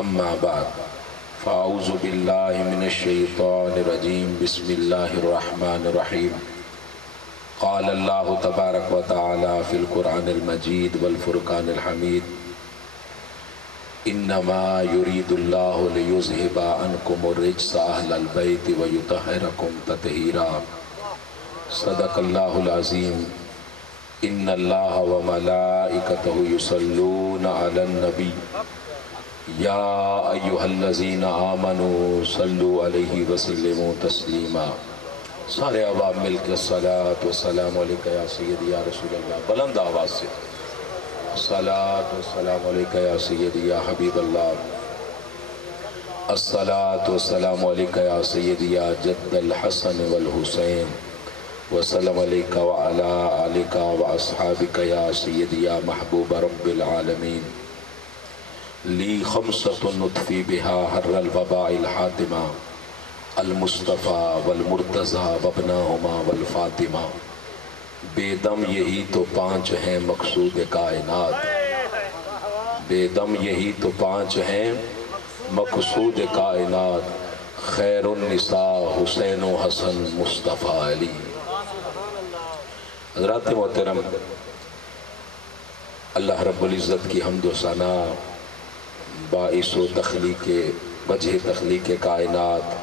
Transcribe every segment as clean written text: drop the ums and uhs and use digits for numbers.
اما بعد فاعوذ باللہ من الشیطان الرجیم بسم اللہ الرحمن الرحیم قال اللہ تبارک و تعالی فی القرآن المجید والفرقان الحمید انما یرید اللہ لیذہب عنکم الرجس اہل البیت ویطہرکم تطہیرا صدق اللہ العظیم ان اللہ وملائکتہ یصلون علی النبی یا ایہا الذین آمنوا صلوا علیہ وسلموا تسلیما۔ سارے عوام مل کے الصلاۃ والسلام علیکہ یا سیدی یا رسول اللہ، بلند آواز سے الصلاۃ والسلام علیکہ یا سیدی یا حبیب اللہ، الصلاۃ والسلام علیکہ یا سیدی یا جد الحسن والحسین، وسلم علیکہ وعلا آلکہ واصحابکہ یا سیدی یا محبوب رب العالمین۔ لی خمسۃ نطفی بہا حر الوباء الحاتمہ المصطفیٰ والمرتضیٰ وابناہما والفاطمہ۔ بے دم یہی تو پانچ ہیں مقصود کائنات، بے دم یہی تو پانچ ہیں مقصود کائنات، خیر النساء حسین و حسن مصطفیٰ علی۔ حضرات محترم، اللہ رب العزت کی حمد و ثنا باعث و تخلیق وجہ تخلیق کائنات،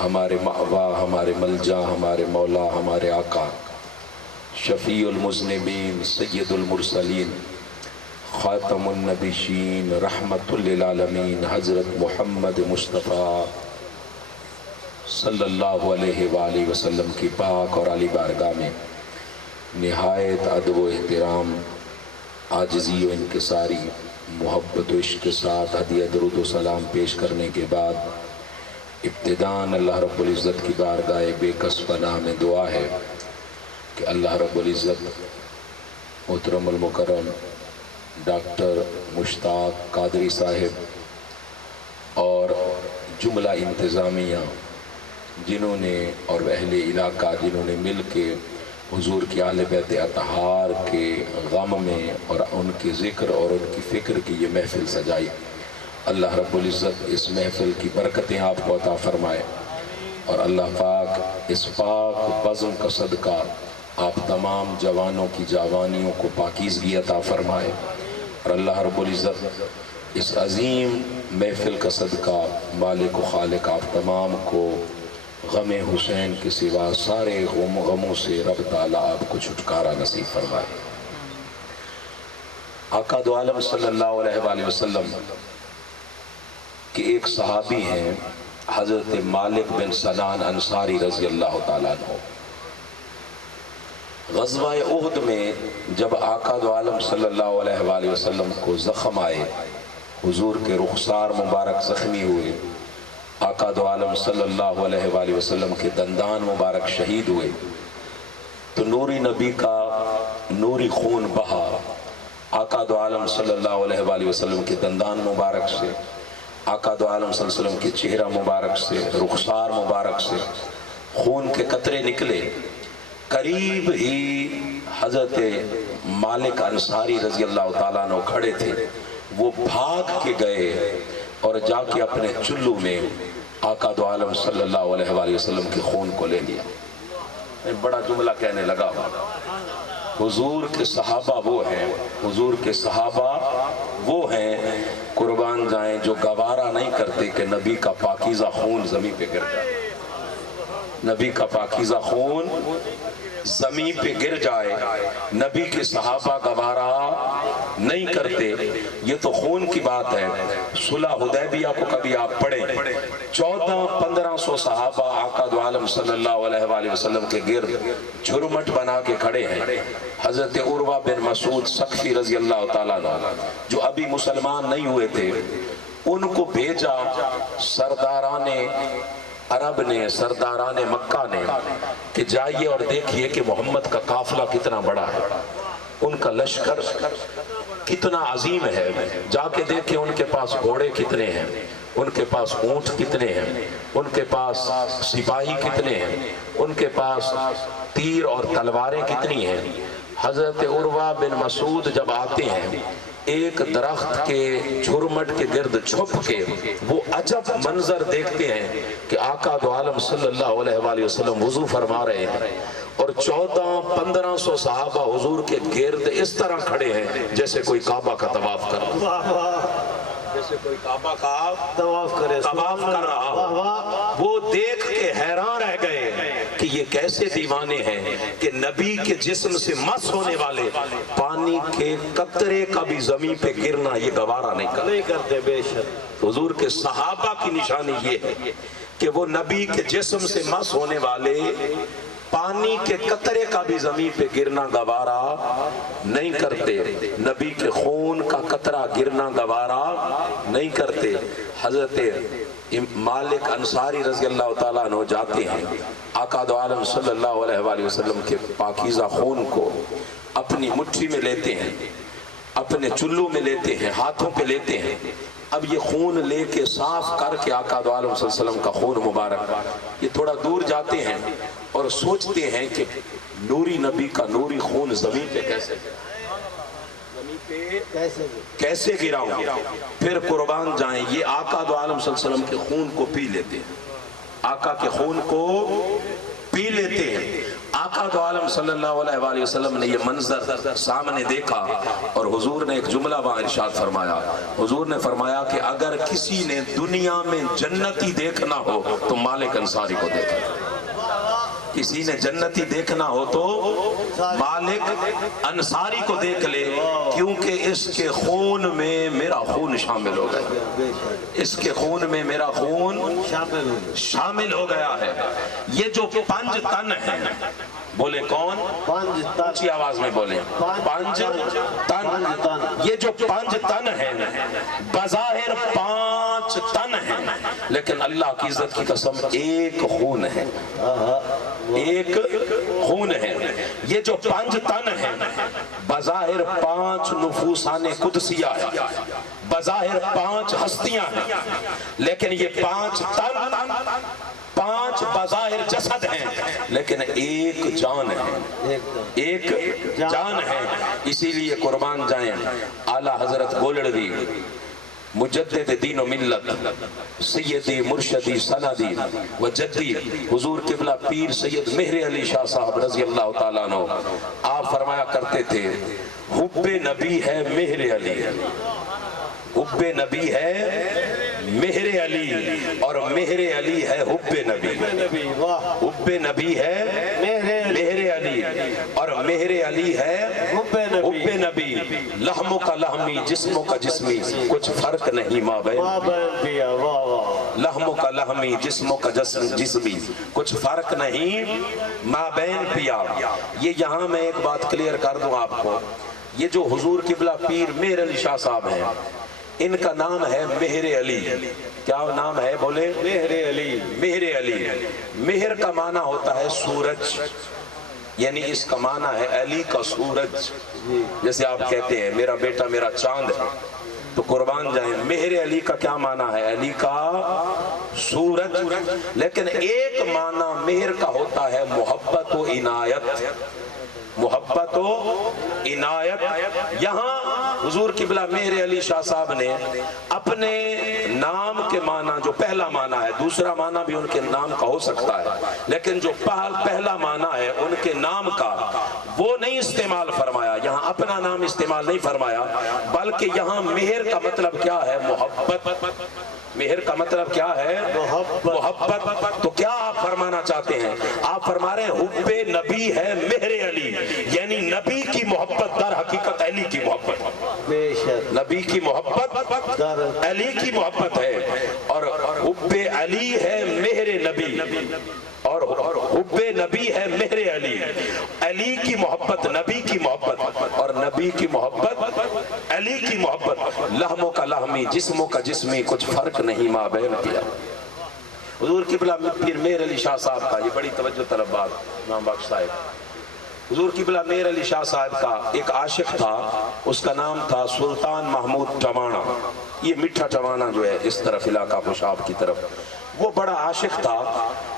ہمارے مأوا، ہمارے ملجا، ہمارے مولا، ہمارے آقا، شفیع المذنبین، سید المرسلین، خاتم النبیین، رحمت للعالمین، حضرت محمد مصطفیٰ صلی اللہ علیہ وآلہ وسلم کی پاک اور عالی بارگاہ میں نہایت ادب و احترام، عاجزی و انکساری، محبت و عشق کے ساتھ ہدیہ درود و سلام پیش کرنے کے بعد ابتداءً اللہ رب العزت کی بارگاہ بے کس پناہ میں دعا ہے کہ اللہ رب العزت محترم المکرم ڈاکٹر مشتاق قادری صاحب اور جملہ انتظامیہ جنہوں نے اور اہل علاقہ جنہوں نے مل کے حضور کی اہل بیت اطہار کے غم میں اور ان کے ذکر اور ان کی فکر کی یہ محفل سجائی، اللہ رب العزت اس محفل کی برکتیں آپ کو عطا فرمائے، اور اللہ پاک اس پاک بزم کا صدقہ آپ تمام جوانوں کی جوانیوں کو پاکیزگی عطا فرمائے، اور اللہ رب العزت اس عظیم محفل کا صدقہ مالک و خالق آپ تمام کو غم حسین کے سوا سارے غموں سے رب تعالیٰ آپ کو چھٹکارا نصیب فرمائے۔ آقا دو عالم صلی اللہ علیہ وآلہ وسلم کہ ایک صحابی ہیں حضرت مالک بن سنان انصاری رضی اللہ تعالیٰ عنہ۔ غزوہ احد میں جب آقا دو عالم صلی اللہ علیہ وآلہ وسلم کو زخم آئے، حضور کے رخسار مبارک زخمی ہوئے، آقا دو عالم صلی اللہ علیہ وآلہ وسلم کے دندان مبارک شہید ہوئے، تو نوری نبی کا نوری خون بہا آقا دو عالم صلی اللہ علیہ وآلہ وسلم کے دندان مبارک سے، آقا دو عالم صلی اللہ علیہ وسلم کے چہرہ مبارک سے، رخسار مبارک سے خون کے قطرے نکلے۔ قریب ہی حضرت مالک انصاری رضی اللہ تعالیٰ عنہ کھڑے تھے، وہ بھاگ کے گئے اور جا کے اپنے چلو میں آقا دو عالم صلی اللہ علیہ وآلہ وسلم کے خون کو لے لیا۔ میں بڑا جملہ کہنے لگا، حضور کے صحابہ وہ ہیں، حضور کے صحابہ وہ ہیں قربان جائیں جو گوارا نہیں کرتے کہ نبی کا پاکیزہ خون زمین پہ گر جائے، نبی کا پاکیزہ خون زمین پہ گر جائے، نبی کے صحابہ گوارا نہیں کرتے۔ یہ تو خون کی بات ہے۔ صلح حدیبیہ کو کبھی آپ پڑھیں، 1400-1500 صحابہ آقا دو عالم صلی اللہ علیہ وآلہ وسلم کے گرد جھرمٹ بنا کے کھڑے ہیں۔ حضرت عروہ بن مسعود ثقفی رضی اللہ تعالیٰ عنہ جو ابھی مسلمان نہیں ہوئے تھے، ان کو بھیجا سرداران عرب نے، سرداران مکہ نے کہ جائیے اور دیکھیے کہ محمد کا قافلہ کتنا بڑا ہے، ان کا لشکر کتنا عظیم ہے، جا کے دیکھیں ان کے پاس گھوڑے کتنے ہیں، ان کے پاس اونٹ کتنے ہیں، ان کے پاس سپاہی کتنے ہیں، ان کے پاس تیر اور تلواریں کتنی ہیں۔ حضرت عروہ بن مسعود جب آتے ہیں ایک درخت کے جھرمٹ کے گرد چھپ کے وہ عجب منظر دیکھتے ہیں کہ آقا دو عالم صلی اللہ علیہ وآلہ وسلم وضو فرما رہے ہیں اور 1400-1500 صحابہ حضور کے گرد اس طرح کھڑے ہیں جیسے کوئی کعبہ کا طواف کر رہا، جیسے کوئی کعبہ کا طواف کر رہا ہو۔ وہ دیکھ کے حیران رہ گئے کہ یہ کیسے دیوانے ہیں کہ نبی کے جسم سے مس ہونے والے پانی کے قطرے کا بھی زمین پہ گرنا یہ گوارا نہیں کرتے۔ بے شک حضور کے صحابہ کی نشانی یہ ہے کہ وہ نبی کے جسم سے مس ہونے والے پانی کے قطرے کا بھی زمین پہ گرنا گوارا نہیں کرتے، نبی کے خون کا قطرہ گرنا گوارا نہیں کرتے۔ حضرت مالک انصاری رضی اللہ تعالیٰ عنہ جاتے ہیں، آقا دو عالم صلی اللہ علیہ وآلہ وسلم کے پاکیزہ خون کو اپنی مٹھی میں لیتے ہیں، اپنے چلو میں لیتے ہیں، ہاتھوں پہ لیتے ہیں۔ اب یہ خون لے کے صاف کر کے آقا دو عالم صلی اللہ علیہ وسلم کا خون مبارک یہ تھوڑا دور جاتے ہیں اور سوچتے ہیں کہ نوری نبی کا نوری خون زمین پہ کیسے گراؤں، پھر قربان جائیں یہ آقا دو عالم صلی اللہ علیہ وسلم کے خون کو پی لیتے ہیں، آقا کے خون کو پی لیتے ہیں۔ آقا دو عالم صلی اللہ علیہ وآلہ وسلم نے یہ منظر سامنے دیکھا اور حضور نے ایک جملہ وہاں ارشاد فرمایا، حضور نے فرمایا کہ اگر کسی نے دنیا میں جنتی دیکھنا ہو تو مالک انصاری کو دیکھنا، کسی نے جنتی دیکھنا ہو تو مالک انصاری کو دیکھ لے، کیونکہ اس کے خون میں میرا خون شامل ہو گیا، اس کے خون میں میرا خون شامل ہو گیا ہے۔ یہ جو 5 تن ہیں، بولے کون؟ اونچی آواز میں بولیں، 5 تن۔ یہ جو 5 تن ہیں بظاہر 5 تن ہیں، لیکن اللہ کی عزت کی قسم ایک خون ہے، ایک خون ہے۔ یہ جو 5 تن ہیں بظاہر 5 نفوسان قدسیہ ہیں، بظاہر 5 ہستیاں ہیں، لیکن یہ 5 تن 5 بظاہر جسد ہیں لیکن ایک جان ہے، ایک جان ہے۔ اسی لیے قربان جائیں اعلیٰ حضرت گولڑوی مجدد دین و ملت سیدی مرشدی سندی و جدی حضور قبلہ پیر سید مہر علی شاہ صاحب رضی اللہ تعالیٰ عنہ آپ فرمایا کرتے تھے حب نبی ہے مہر علی، حب نبی ہے مہر علی اور مہر علی ہے حب نبی، حب نبی ہے مہر علی اور مہر علی ہے حب نبی۔ لحموں کا لحمی جسموں کا جسمی کچھ فرق نہیں مابین، لحموں کا لحمی جسموں کا جسمی کچھ فرق نہیں مابین پیا۔ یہ یہاں میں ایک بات کلیئر کر دوں آپ کو، یہ جو حضور قبلہ پیر مہر علی شاہ صاحب ہیں ان کا نام ہے مہر علی۔ کیا نام ہے بولے؟ مہر علی۔ مہر علی، مہر کا معنی ہوتا ہے سورج، یعنی اس کا معنی ہے علی کا سورج۔ جیسے آپ کہتے ہیں میرا بیٹا میرا چاند ہے، تو قربان جائیں مہر علی کا کیا معنی ہے؟ علی کا سورج۔ لیکن ایک معنی مہر کا ہوتا ہے محبت و عنایت، محبت و عنایت۔ یہاں حضور قبلہ مہر علی شاہ صاحب نے اپنے نام کے معنی جو پہلا معنی ہے، دوسرا معنی بھی ان کے نام کا ہو سکتا ہے، لیکن جو پہلا معنی ہے ان کے نام کا وہ نہیں استعمال فرمایا، یہاں اپنا نام استعمال نہیں فرمایا، بلکہ یہاں مہر کا مطلب کیا ہے؟ محبت۔ مہر کا مطلب کیا ہے؟ محبت۔ تو کیا آپ فرمانا چاہتے ہیں؟ آپ فرما رہے ہیں حب نبی ہے مہر علی، یعنی نبی کی محبت در حقیقت علی کی محبت، نبی کی محبت علی کی محبت ہے، اور حب علی ہے مہر نبی، اور حب نبی ہے مہر علی، علی کی محبت نبی کی محبت اور نبی کی محبت علی کی محبت۔ لحموں کا لحمی جسموں کا جسمی کچھ فرق نہیں مابین کیا۔ حضور قبلہ پیر مہر علی شاہ صاحب کا یہ بڑی توجہ طلب بات امام بخش صاحب، حضور قبلہ مہر علی شاہ صاحب کا ایک عاشق تھا، اس کا نام تھا سلطان محمود ٹوانا۔ یہ میٹھا ٹوانا جو ہے اس طرف علاقہ پشاب کی طرف، وہ بڑا عاشق تھا،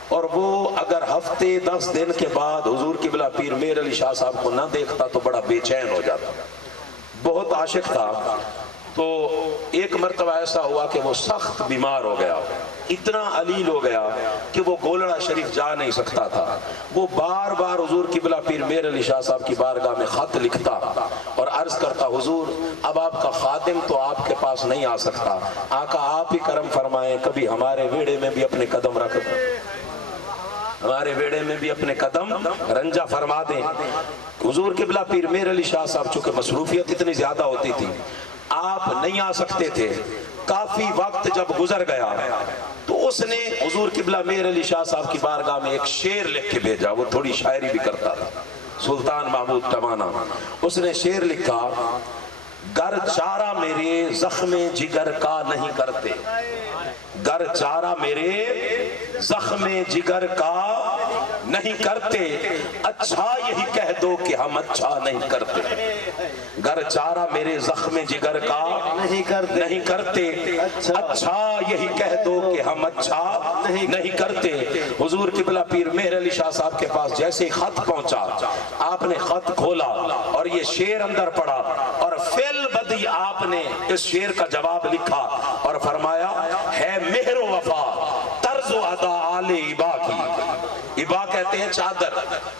اور وہ اگر ہفتے 10 دن کے بعد حضور قبلہ پیر مہر علی شاہ صاحب کو نہ دیکھتا تو بڑا بے چین ہو جاتا، بہت عاشق تھا، تو ایک مرتبہ ایسا ہوا کہ وہ سخت بیمار ہو گیا، اتنا علیل ہو گیا کہ وہ گولڑا شریف جا نہیں سکتا تھا۔ وہ بار بار حضور قبلہ پیر میر علی شاہ صاحب کی بارگاہ میں خط لکھتا اور عرض کرتا، حضور اب آپ کا خادم تو آپ کے پاس نہیں آ سکتا، آقا آپ ہی کرم فرمائیں، کبھی ہمارے ویڑے میں بھی اپنے قدم رکھ دیں، ہمارے ویڑے میں بھی اپنے قدم رنجا فرما دیں۔ حضور قبلہ پیر میر علی شاہ صاحب چونکہ مصروفیت اتنی زیادہ ہوتی تھی، آپ نہیں آ سکتے تھے۔ کافی وقت جب گزر گیا تو اس نے حضور قبلہ میر علی شاہ صاحب کی بارگاہ میں ایک شعر لکھ کے بھیجا، وہ تھوڑی شاعری بھی کرتا تھا، سلطان محمود ٹمانا۔ اس نے شعر لکھا، گر چارہ میرے زخم جگر کا نہیں کرتے، گر چارہ میرے زخم جگر کا نہیں کرتے، اچھا یہی کہہ دو کہ ہم اچھا نہیں کرتے، گر چارہ میرے زخم جگر کا نہیں کرتے، اچھا یہی کہہ دو کہ ہم اچھا نہیں کرتے۔ حضور قبلہ پیر مہر علی شاہ صاحب کے پاس جیسے خط پہنچا، آپ نے خط کھولا اور یہ شعر اندر پڑا، اور فعل بدی آپ نے اس شعر کا جواب لکھا اور فرمایا، ہے مہر و وفا طرز و ادا آل ابا کی۔ ابا کہتے ہیں چادر،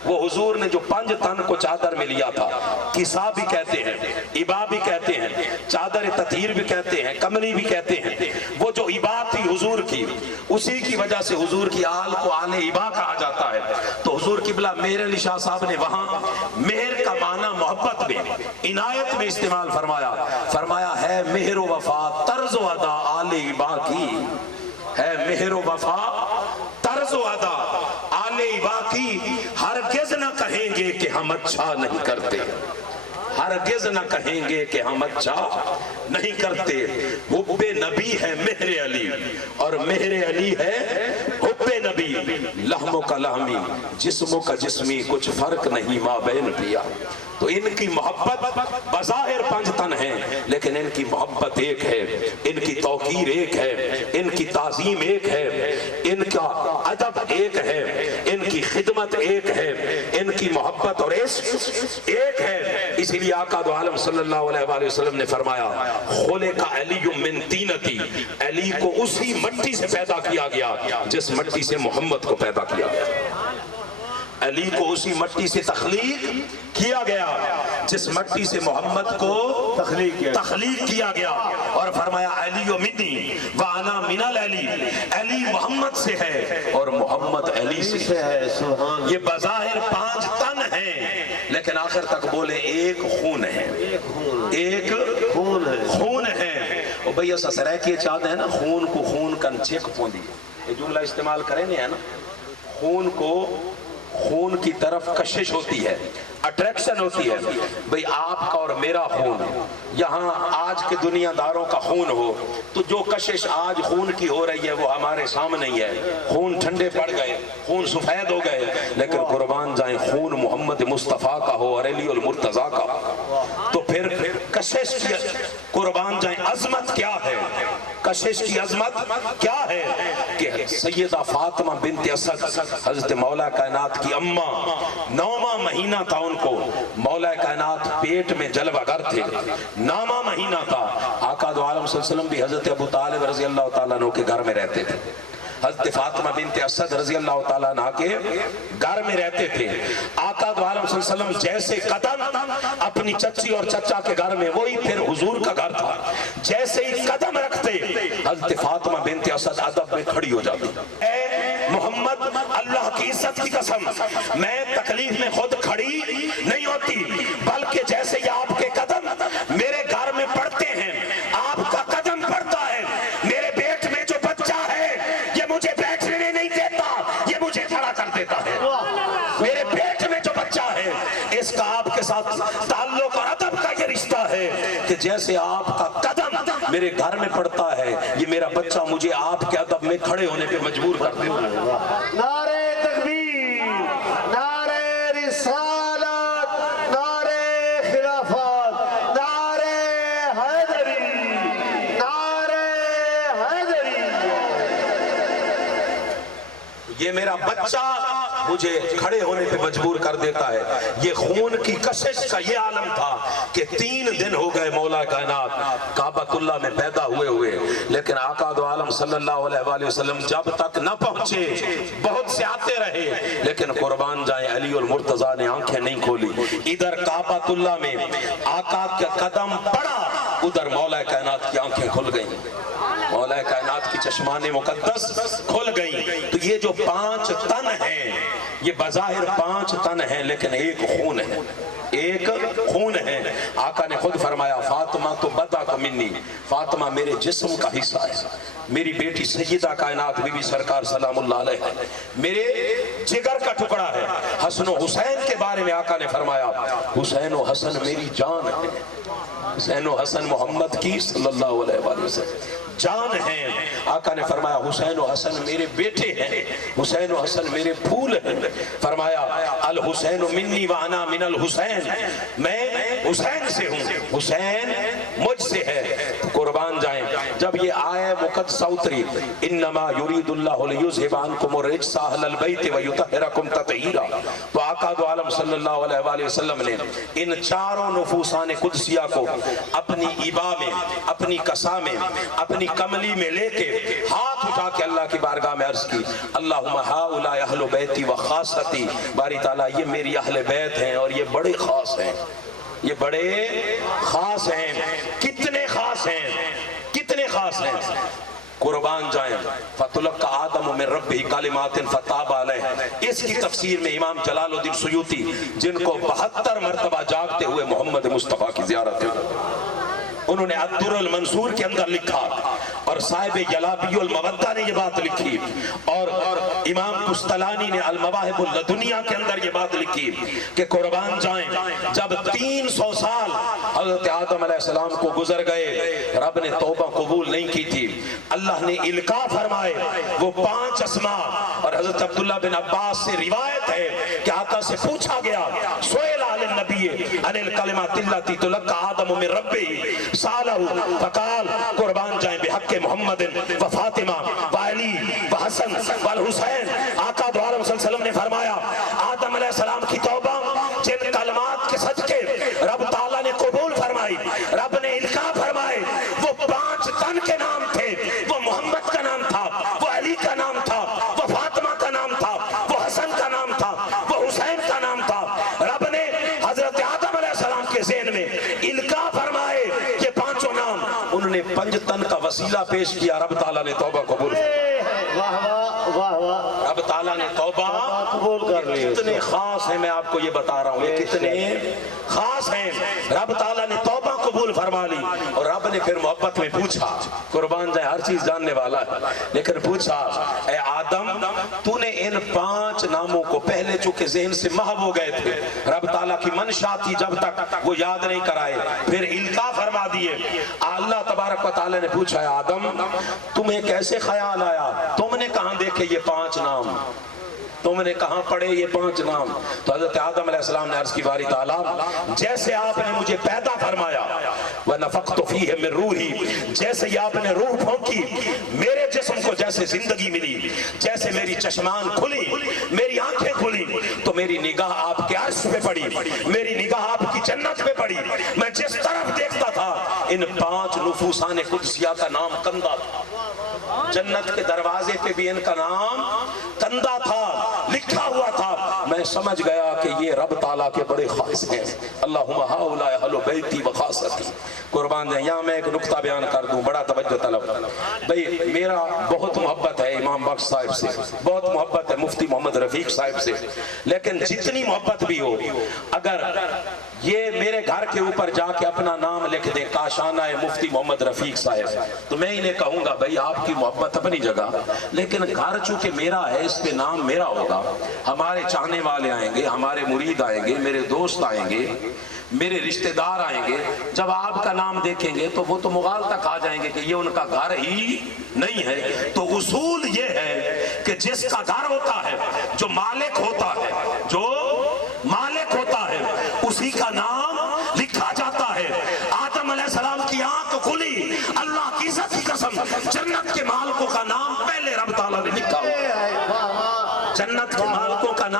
وہ حضور نے جو 5 تن کو چادر میں لیا تھا، کسا بھی کہتے ہیں، ابا بھی کہتے ہیں، چادر تطہیر بھی کہتے ہیں، کملی بھی کہتے ہیں۔ وہ جو ابا تھی حضور کی، اسی کی وجہ سے حضور کی آل کو آل ابا کہا جاتا ہے۔ تو حضور قبلہ مہر علی شاہ صاحب نے وہاں مہر کا معنی محبت میں، عنایت میں استعمال فرمایا، فرمایا ہے مہر و وفا طرز و ادا آل ابا کی، ہے مہر و وفا طرز و ادا آل ابا کی، ہرگز نہ کہیں گے کہ ہم اچھا نہیں کرتے، ہرگز نہ کہیں گے کہ ہم اچھا نہیں کرتے۔ حب نبی ہے مہر علی اور مہر علی ہے حب نبی، لحموں کا لحمی جسموں کا جسمی، کچھ فرق نہیں ماں بہن پیا۔ تو ان کی محبت بظاہر 5 تن ہیں، لیکن ان کی محبت ایک ہے، ان کی توقیر ایک ہے، ان کی تعظیم ایک ہے، ان کا ادب ایک ہے، ان کی خدمت ایک ہے، ان کی محبت اور عشق ایک ہے۔ اسی لیے آقا دو عالم صلی اللہ علیہ وآلہ وسلم نے فرمایا، خلق علی من طینتی، علی کو اسی مٹی سے پیدا کیا گیا جس مٹی سے محمد کو پیدا کیا گیا، علی کو اسی مٹی سے تخلیق کیا گیا جس مٹی سے محمد کو تخلیق کیا گیا، اور فرمایا علی منی وانا من العلی، علی محمد سے ہے اور محمد علی سے ہے۔ یہ بظاہر 5 تن ہیں، لیکن آخر تک بولے ایک خون ہے، ایک خون ہے۔ اور بھئی ایسا سرائے کیے چاہتے ہیں نا، خون کو خون کن چھک پوندی، یہ جملہ استعمال کریں نہیں ہے نا، خون کو خون کی طرف کشش ہوتی ہے، اٹریکشن ہوتی ہے۔ بھئی آپ کا اور میرا خون، یہاں آج کے دنیا داروں کا خون ہو تو جو کشش آج خون کی ہو رہی ہے وہ ہمارے سامنے ہی ہے، خون ٹھنڈے پڑ گئے، خون سفید ہو گئے، لیکن قربان جائیں خون محمد مصطفیٰ کا ہو اور علی المرتضیٰ کا، تو پھر کشش کی قربان جائیں عظمت کیا ہے، کشش کی عظمت کیا ہے کہ سیدہ فاطمہ بنت اسد حضرت مولا کائنات کی اماں، 9واں مہینہ تھا ان کو، مولا کائنات پیٹ میں جلوہ گر تھے، 9واں مہینہ تھا۔ آقا دو عالم صلی اللہ علیہ وسلم بھی حضرت ابو طالب رضی اللہ تعالیٰ عنہ کے گھر میں رہتے تھے، حضرت فاطمہ بنت اسد رضی اللہ تعالیٰ عنہ کے گھر میں رہتے تھے۔ آقا دو عالم صلی اللہ علیہ وسلم جیسے قدم اپنی چچی اور چچا کے گھر میں، وہی پھر حضور کا گھر تھا، جیسے ہی قدم رکھتے حضرت فاطمہ بنت اسد ادب میں کھڑی ہو جاتی، اے محمد اللہ کی عزت کی قسم میں تکلیف میں خود کھڑی نہیں ہوتی، بلکہ جیسے ہی آپ کے قدم میرے گھر میں پڑتے ہیں، آپ کا قدم پڑتا ہے، میرے پیٹ میں جو بچہ ہے یہ مجھے بیٹھنے نہیں دیتا، یہ مجھے کھڑا کر دیتا ہے، میرے پیٹ میں جو بچہ ہے اس کا آپ کے ساتھ تعلق اور ادب کا یہ رشتہ ہے کہ جیسے آپ کا قدم میرے گھر میں پڑتا ہے، یہ میرا بچہ مجھے آپ کے ادب میں کھڑے ہونے پہ مجبور کر دیتا ہے۔ نعرہ تکبیر، نعرہ رسالت، نعرہ خلافت، نعرہ حیدری، نعرہ حیدری۔ یہ میرا بچہ مجھے کھڑے ہونے پہ مجبور کر دیتا ہے. یہ خون کی کشش کا یہ عالم تھا کہ 3 دن ہو گئے مولا کائنات کعبۃ اللہ میں پیدا ہوئے لیکن آقا دو عالم صلی اللہ علیہ وآلہ وسلم جب تک نہ پہنچے. بہت سے آتے رہے لیکن قربان جائیں علی المرتضیٰ نے آنکھیں نہیں کھولی. ادھر کعبۃ اللہ میں آقا کا قدم پڑا, ادھر مولا کائنات کی آنکھیں کھل گئیں, مولا کائنات کی چشمان مقدس کھل گئیں. تو یہ جو 5 تن ہیں یہ بظاہر 5 تن ہیں لیکن ایک خون ہے, ایک خون ہے. آقا نے خود فرمایا فاطمہ تو بدا کا منی, فاطمہ میرے جسم کا حصہ ہے, میری بیٹی سیدہ کائنات بی بی سرکار سلام اللہ علیہ میرے جگر کا ٹکڑا ہے. حسن و حسین کے بارے میں آقا نے فرمایا حسین و حسن میری جان ہے, حسین و حسن محمد کی صلی اللہ علیہ وآلہ وسلم جان ہیں. آقا نے فرمایا حسین و حسن میرے بیٹے ہیں, حسین و حسن میرے پھول ہیں. فرمایا الحسین منی وانا من الحسین, میں حسین سے ہوں, حسین مجھ سے ہے. قربان جائیں جب یہ آیہ مقدسہ اتری انما یرید اللہ لیذھب عنکم الرجس اہل البیت ویطہرکم تطہیرا, تو آقا دو عالم صلی اللہ علیہ وآلہ وسلم نے ان 4 نفوسان قدسیہ کو اپنی ایبا میں, اپنی کسا میں, اپنی کملی میں لے کے ہاتھ اٹھا کے اللہ کی بارگاہ میں عرض کی اللہم ہؤلاء اہل بیتی و خاصتی, باری تعالیٰ یہ میری اہل بیت ہیں اور یہ بڑے خاص ہیں, یہ بڑے خاص ہیں. کتنے خاص ہیں, کتنے خاص ہیں. قربان جائیں فَتُلَقَّ آدَمُ مِن رَبِّهِ كَلِمَاتٍ فَتَابَ عَلَيْهِ, اس کی تفسیر میں امام جلال الدین سیوطی جن کو 72 مرتبہ جاگتے ہوئے محمد مصطفیٰ کی زیارت ہے, انہوں نے الدر المنصور کے اندر لکھا اور صاحب یلابی المودہ نے یہ بات لکھی اور امام قسطلانی نے المواہب اللدنیہ کے اندر یہ بات لکھی کہ قربان جائیں جب 300 سال حضرت آدم علیہ السلام کو گزر گئے, رب نے توبہ قبول نہیں کی تھی, اللہ نے القاء فرمائے وہ 5 اسماء. اور حضرت عبداللہ بن عباس سے روایت ہے کہ آقا سے پوچھا گیا سئل علی النبی عن الکلمات اللاتی تلقى آدم من ربه سالہ فقال قربان جائیں بحق محمد و فاطمہ و علی و حسن و الحسین. آقا دو عالم صلی اللہ علیہ وسلم نے فرمایا آدم علیہ السلام کی توبہ جن کلمات کے صدقے رب تعالیٰ نے قبول فرمائی, رب نے القاء فرمائے, وہ 5 تن کے نام تھے, وہ محمد کا نام تھا, وہ علی کا نام تھا, وہ فاطمہ کا نام تھا, وہ حسن کا نام تھا, وہ حسین کا نام تھا. رب نے حضرت آدم علیہ السلام کے ذہن میں القاء فرمائے یہ 5 نام, انہوں نے 5 تن کا وسیلہ پیش کیا, رب تعالیٰ نے توبہ قبول کی. رب تعالیٰ نے توبہ قبول کر لی. کتنے خاص ہیں, میں آپ کو یہ بتا رہا ہوں یہ کتنے خاص ہیں. رب تعالیٰ نے توبہ قبول فرما لی اور رب نے پھر محبت میں پوچھا, قربان جائے ہر چیز جاننے والا ہے, لیکن پوچھا اے آدم تو نے ان 5 ناموں کو پہلے چونکہ ذہن سے محو ہو گئے تھے, رب تعالیٰ کی منشا تھی جب تک وہ یاد نہیں کرائے, پھر القاء فرما دیے. اللہ تبارک و تعالیٰ نے پوچھا آدم تمہیں کیسے خیال آیا, تم نے کہاں دیکھے یہ 5 نام, تم نے کہاں پڑھے یہ 5 نام. تو حضرت آدم علیہ السلام نے عرض کی باری تعالیٰ جیسے آپ نے مجھے پیدا فرمایا وَنَفَقْتُ فِيهِ مِن رُوحِي, جیسے ہی آپ نے روح پھونکی میرے جسم کو جیسے زندگی ملی, جیسے میری چشمان کھلی, میری آنکھیں کھلی, تو میری نگاہ آپ کے عرش پہ پڑی, میری نگاہ آپ کی جنت پہ پڑی. میں جس طرف دیکھتا تھا ان 5 نفوسان قدسیہ کا نام کندہ تھا, جنت کے دروازے پہ بھی ان کا نام کندہ تھا, لکھا ہوا تھا. میں سمجھ گیا کہ یہ رب تعالیٰ کے بڑے خاص ہیں. اللہم ہؤلاء اہل بیتی و خاصتی. قربان جائیں یہاں میں ایک نقطہ بیان کر دوں, بڑا توجہ طلب. بھئی میرا بہت محبت ہے امام بخش صاحب سے, بہت محبت ہے مفتی محمد رفیق صاحب سے, لیکن جتنی محبت بھی ہو اگر یہ میرے گھر کے اوپر جا کے اپنا نام لکھ دیں کاشانہ مفتی محمد رفیق صاحب, تو میں انہیں کہوں گا بھئی آپ کی محبت اپنی جگہ, لیکن گھر چونکہ میرا ہے اس پہ نام میرا ہوگا. ہمارے چاہنے والے آئیں گے, ہمارے مرید آئیں گے, میرے دوست آئیں گے, میرے رشتہ دار آئیں گے, جب آپ کا نام دیکھیں گے تو وہ تو مغال تک آ جائیں گے کہ یہ ان کا گھر ہی نہیں ہے. تو اصول یہ ہے کہ جس کا گھر ہوتا ہے, جو مالک ہوتا ہے, جو مالک ہوتا ہے, اسی کا نام لکھا جاتا ہے. آدم علیہ السلام کی آنکھ کھلی, اللہ کی عزت کی قسم جنت کے مالکوں کا نام پہلے رب تعالیٰ نے لکھا, جنت کے مالکوں کا نام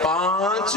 5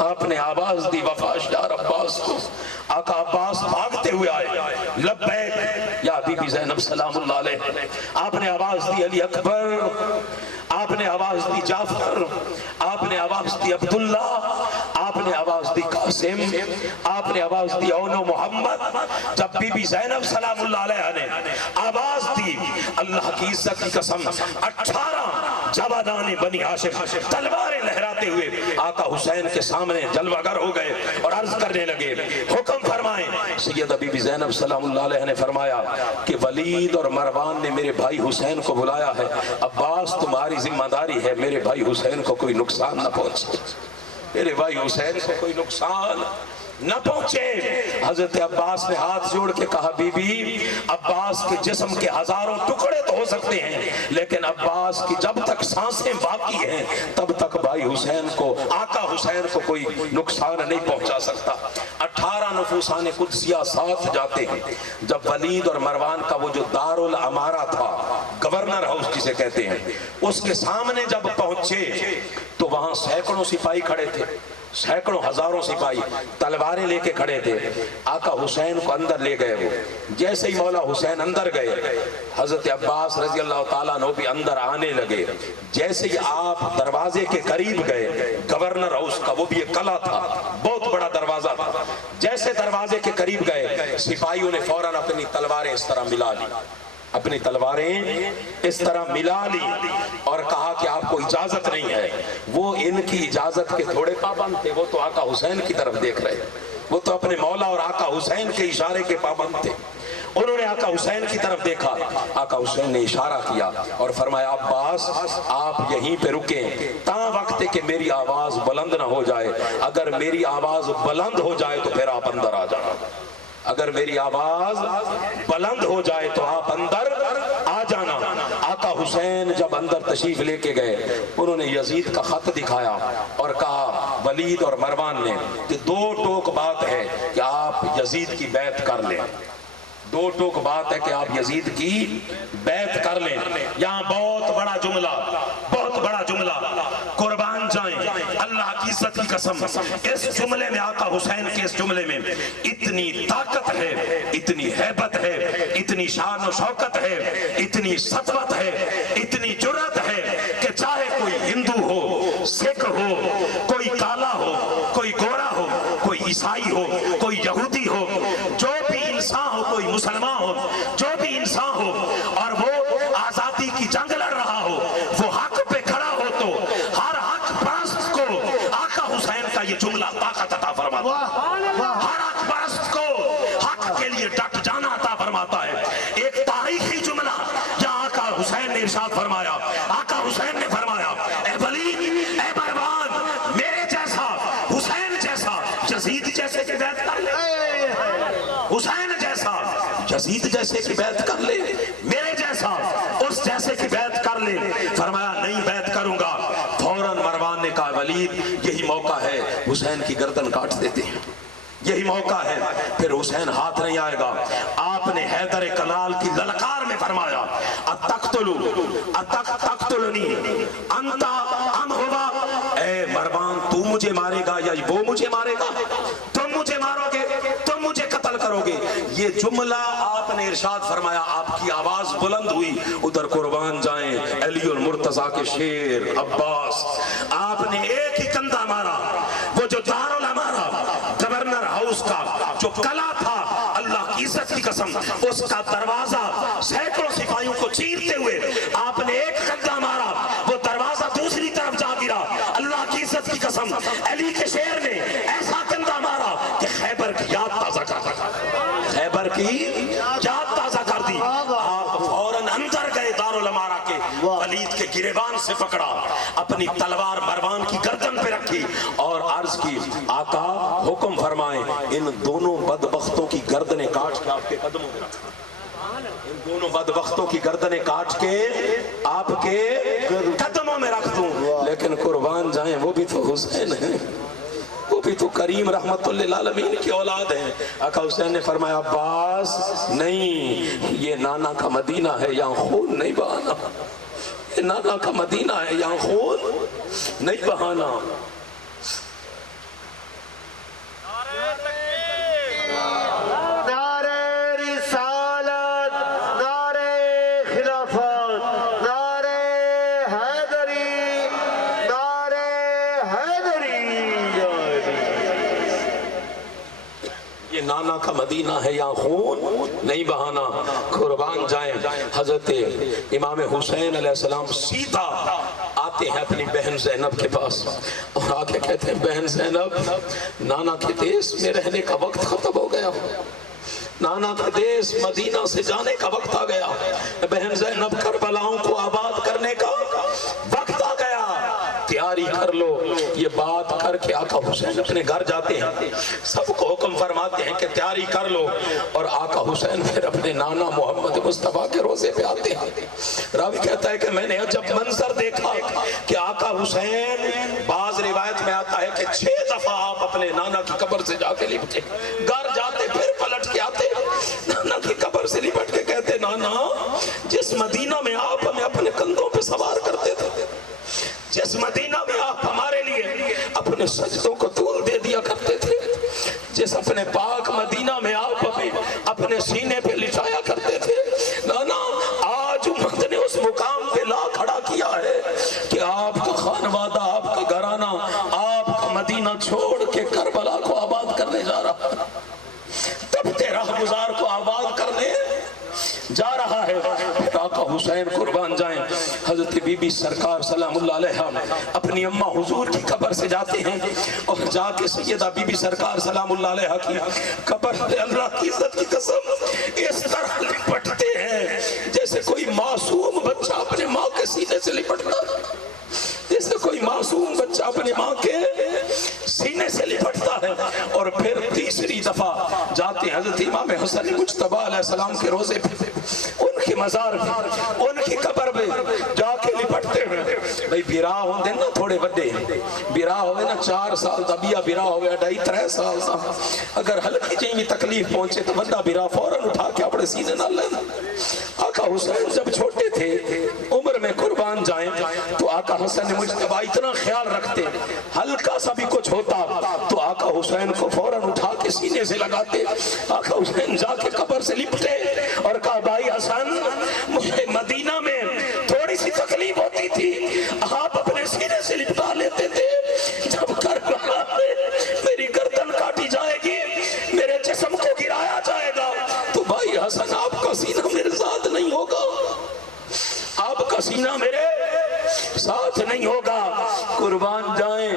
آپ نے آواز دی وفاشدار عباس کو. آقا عباس بھاگتے ہوئے آئے. لبیک یا بی بی زینب سلام اللہ علیہ. آپ نے آواز دی علی اکبر، آپ نے آواز دی جعفر، آپ نے آواز دی عبداللہ، آپ نے آواز دی قاسم، آپ نے آواز دی اون و محمد. جب بی بی زینب سلام اللہ علیہ نے آواز دی، اللہ کی عزت کی قسم 18 جوانان بنی ہاشم تلواریں لہراتے ہوئے آقا حسین کے سامنے جلوہ گر ہو گئے اور عرض کرنے لگے حکم فرمائیں. سیدہ بی بی زینب سلام اللہ علیہ نے فرمایا کہ ولید اور مروان نے میرے بھائی حسین کو بلایا ہے. عباس تمہاری ذمہ داری ہے میرے بھائی حسین کو کوئی نقصان نہ پہنچے، میرے بھائی حسین کو کوئی نقصان نہ پہنچے. حضرت عباس نے ہاتھ جوڑ کے کہا بی بی عباس کے جسم کے ہزاروں ٹکڑے تو ہو سکتے ہیں لیکن عباس کی جب تک سانسیں باقی ہیں تب تک بھائی حسین کو، آقا حسین کو کوئی نقصان نہیں پہنچا سکتا. 18 نفوسان قدسیہ ساتھ جاتے ہیں. جب ولید اور مروان کا وہ جو دارالامارہ تھا، گورنر ہاؤس جسے کہتے ہیں، اس کے سامنے جب پہنچے تو وہاں سینکڑوں سپاہی کھڑے تھے، سینکڑوں ہزاروں سپاہی تلواریں لے کے کھڑے تھے. آقا حسین کو اندر لے گئے. وہ جیسے ہی مولا حسین اندر گئے، حضرت عباس رضی اللہ تعالیٰ عنہ بھی اندر آنے لگے. جیسے ہی آپ دروازے کے قریب گئے، گورنر ہاؤس کا وہ بھی ایک قلعہ تھا، بہت بڑا دروازہ تھا. جیسے دروازے کے قریب گئے، سپاہیوں نے فوراً اپنی تلواریں اس طرح ملا لی، اپنی تلواریں اس طرح ملا لی اور کہا کہ آپ کو اجازت نہیں ہے. وہ ان کی اجازت کے تھوڑے پابند تھے، وہ تو آقا حسین کی طرف دیکھ رہے، وہ تو اپنے مولا اور آقا حسین کے اشارے کے پابند تھے. انہوں نے آقا حسین کی طرف دیکھا. آقا حسین نے اشارہ کیا اور فرمایا عباس آپ یہیں پہ رکیں تا وقت کہ میری آواز بلند نہ ہو جائے. اگر میری آواز بلند ہو جائے تو پھر آپ اندر آ جانا. اگر میری آواز بلند ہو جائے تو آپ اندر آ جانا. آقا حسین جب اندر تشریف لے کے گئے، انہوں نے یزید کا خط دکھایا اور کہا ولید اور مروان نے کہ 2 ٹوک بات ہے کہ آپ یزید کی بیعت کر لیں. 2 ٹوک بات ہے کہ آپ یزید کی بیعت کر لیں. یہاں بہت بڑا جملہ قربان جائیں اللہ کی عزت کی قسم. اس جملے میں آقا حسین کے اس جملے میں اتنی طاقت ہے، اتنی ہیبت ہے، اتنی شان و شوکت ہے، اتنی سطوت ہے، اتنی جرأت ہے کہ چاہے کوئی ہندو ہو، سکھ ہو، کوئی کالا ہو، کوئی گورا ہو، کوئی عیسائی ہو، کوئی یہودی ہو، جو بھی انسان ہو، کوئی مسلمان ہو، جو بھی انسان ہو اور وہ آزادی کی جنگ لڑ رہا ہو، وہ حق پہ کھڑا ہو تو ہر حق پرست کو آقا حسین کا یہ جملہ طاقت عطا فرماتا ہے. ہر حق پرست کو حق کے لیے ڈٹ جانا عطا فرماتا ہے. ایک تاریخی جملہ جہاں آقا حسین نے ارشاد فرمایا، آقا حسین نے فرمایا اے ولید، اے مروان، میرے جیسا، حسین جیسا، یزید جیسے کی بیعت کر لے. حسین جیسا یزید جیسے کی بیعت کر لے، میرے جیسا اس جیسے کی بیعت کر لے. فرمایا نہیں بیعت کروں گا. فوراً مروان نے کہا ولید یہی موقع ہے، حسین کی گردن کاٹ دیتے ہیں، یہی موقع ہے، پھر حسین ہاتھ نہیں آئے گا. آپ نے حیدر کلال کی للکار میں فرمایا تقتلنی انت ام ہوا، اے مروان تو مجھے مارے گا یا وہ مجھے مارے گا؟ تم مجھے مارو گے، تم مجھے قتل کرو گے. یہ جملہ آپ نے ارشاد فرمایا، آپ کی آواز بلند ہوئی. ادھر قربان جائیں علی المرتضیٰ کے شیر عباس، آپ نے ایک ہی کندھا مارا. وہ جو دارالامارہ گورنر ہاؤس کا جو قلعہ تھا، اللہ کی عزت کی قسم اس کا دروازہ سینکڑوں سپاہیوں کو چیرتے ہوئے آپ نے ایک کندھا مارا، وہ دروازہ دوسری طرف جا گرا. اللہ کی عزت کی قسم علی کے شیر نے ایسا کندھا مارا کہ خیبر کی یاد تازہ کر دی، خیبر کی یاد تازہ کر دی. آپ فوراً اندر گئے دارالامارہ کے، ولید کے گریبان سے پکڑا، اپنی تلوار مروان کی گردن پہ رکھی اور عرض کی آقا حکم فرمائیں ان دونوں بدبختوں کی گردنیں کاٹ کے آپ کے قدموں میں رکھ. ان دونوں بدبختوں کی گردنیں کاٹ کے آپ کے قدموں میں رکھ دوں. لیکن قربان جائیں وہ بھی تو حسین ہیں، وہ بھی تو کریم رحمت للعالمین کی اولاد ہیں. آقا حسین نے فرمایا عباس نہیں، یہ نانا کا مدینہ ہے، یہاں خون نہیں بہانا. یہ نانا کا مدینہ ہے، یہاں خون نہیں بہانا. نانا کا مدینہ ہے یا خون نہیں بہانا، قربان جائیں۔ حضرت امام حسین علیہ السلام سیدھا آتے ہیں اپنی بہن زینب کے پاس اور آ کے کہتے ہیں بہن زینب، نانا کے دیس میں رہنے کا وقت ختم ہو گیا، نانا کے دیس مدینہ سے جانے کا وقت آ گیا، بہن زینب کربلاؤں کو آباد کرنے کا وقت آ گیا، تیاری کر لو۔ یہ بات کر کے آقا حسین اپنے گھر جاتے ہیں، سب کو حکم فرماتے ہیں کہ تیاری کر لو، اور آقا حسین پھر اپنے نانا محمد مصطفیٰ کے روزے پہ آتے ہیں۔ راوی کہتا ہے کہ میں نے جب منظر دیکھا کہ آقا حسین، بعض روایت میں آتا ہے کہ 6 دفعہ آپ اپنے نانا کی قبر سے جا کے لپٹے، گھر جاتے پھر پلٹ کے آتے، نانا کی قبر سے لپٹ کے کہتے نانا جس مدینہ میں آپ ہمیں اپنے کندھوں پہ سوار کرتے تھے، جس مدینہ میں آپ ہمارے لیے اپنے سجدوں کو طول دے دیا کرتے تھے، جس اپنے پاک مدینہ میں آپ ہمیں اپنے سینے پہ لٹایا کرتے تھے، نانا آج امت نے اس مقام پہ لا کھڑا کیا ہے کہ آپ کا خانوادہ، آپ کا گھرانہ، آپ کا مدینہ چھوڑ کے کربلا کو آباد کرنے جا رہا ہے، تبتے راہ گزار کو آباد کرنے جا رہا ہے۔ آقا حسین قربان جائیں، حضرت بی بی سرکار سلام اللہ علیہ اپنی اماں حضور کی قبر سے جاتے ہیں اور جا کے سیدہ بی بی سرکار سلام اللہ علیہ کی قبر سے اللہ کی عزت کی قسم اس طرح لپٹتے ہیں جیسے کوئی معصوم بچہ اپنے ماں کے سینے سے لپٹتا، جیسے کوئی معصوم بچہ اپنی ماں کے سینے سے لپٹتا ہے۔ اور پھر تیسری دفعہ جاتے ہیں حضرت امام حسن مجتبیٰ علیہ السلام کے روزے پہ، ان کی مزار پہ، ان کی قبر پہ جا کے لپٹتے ہیں۔ بھئی بیراہ ہوندے نا تھوڑے بڑے، بیراہ ہوئے نا 4 سال دا بیا بیراہ ہوئے 2.5-3 سال دا، اگر ہلکی جائیں گی تکلیف پہنچے تو بندہ بیراہ فوراً اٹھا کے اپنے سینے نہ لے۔ آقا حسین جب چھوٹے تھے عمر میں قربان جائیں تو آقا حسن مجتبیٰ اتنا خیال رکھتے، ہلکا سا بھی کچھ ہوتا تو آقا حسین کو فوراً اٹھا کے سینے سے لگاتے۔ آقا حسین جا کے قبر سے لپٹے اور کہا بھائی حسن مجھے مدینہ میں تھوڑی سی تکلیف ہوتی تھی، آپ اپنے سینے سے لپٹا لیتے تھے، جب کربلا میں میری گردن کاٹی جائے گی، میرے جسم کو گرایا جائے گا تو بھائی حسن آپ کا سینہ میرے ساتھ نہیں ہوگا، آپ کا سینہ میرے ساتھ نہیں ہوگا۔ قربان جائیں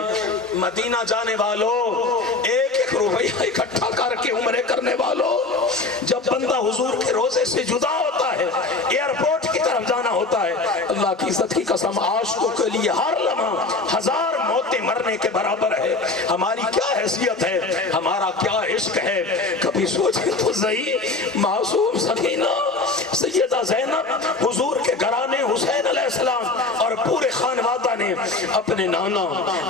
مدینہ جانے والوں، 1-1 روپیہ اکٹھا کر کے عمرے کرنے والوں، جب بندہ حضور کے روزے سے جدا ہوتا ہے، ایئرپورٹ کی طرف جانا ہوتا ہے، اللہ کی عزت کی قسم عاشقوں کے لیے ہر لمحہ 1000 موتیں مرنے کے برابر ہے۔ ہماری کیا حیثیت ہے، ہمارا کیا عشق ہے، کبھی سوچیں تو صحیح۔ معصوم سکینہ سیدہ زینب حضور کے گھرانے حسین علیہ السلام اور پورے خانوادہ نے اپنے نانا،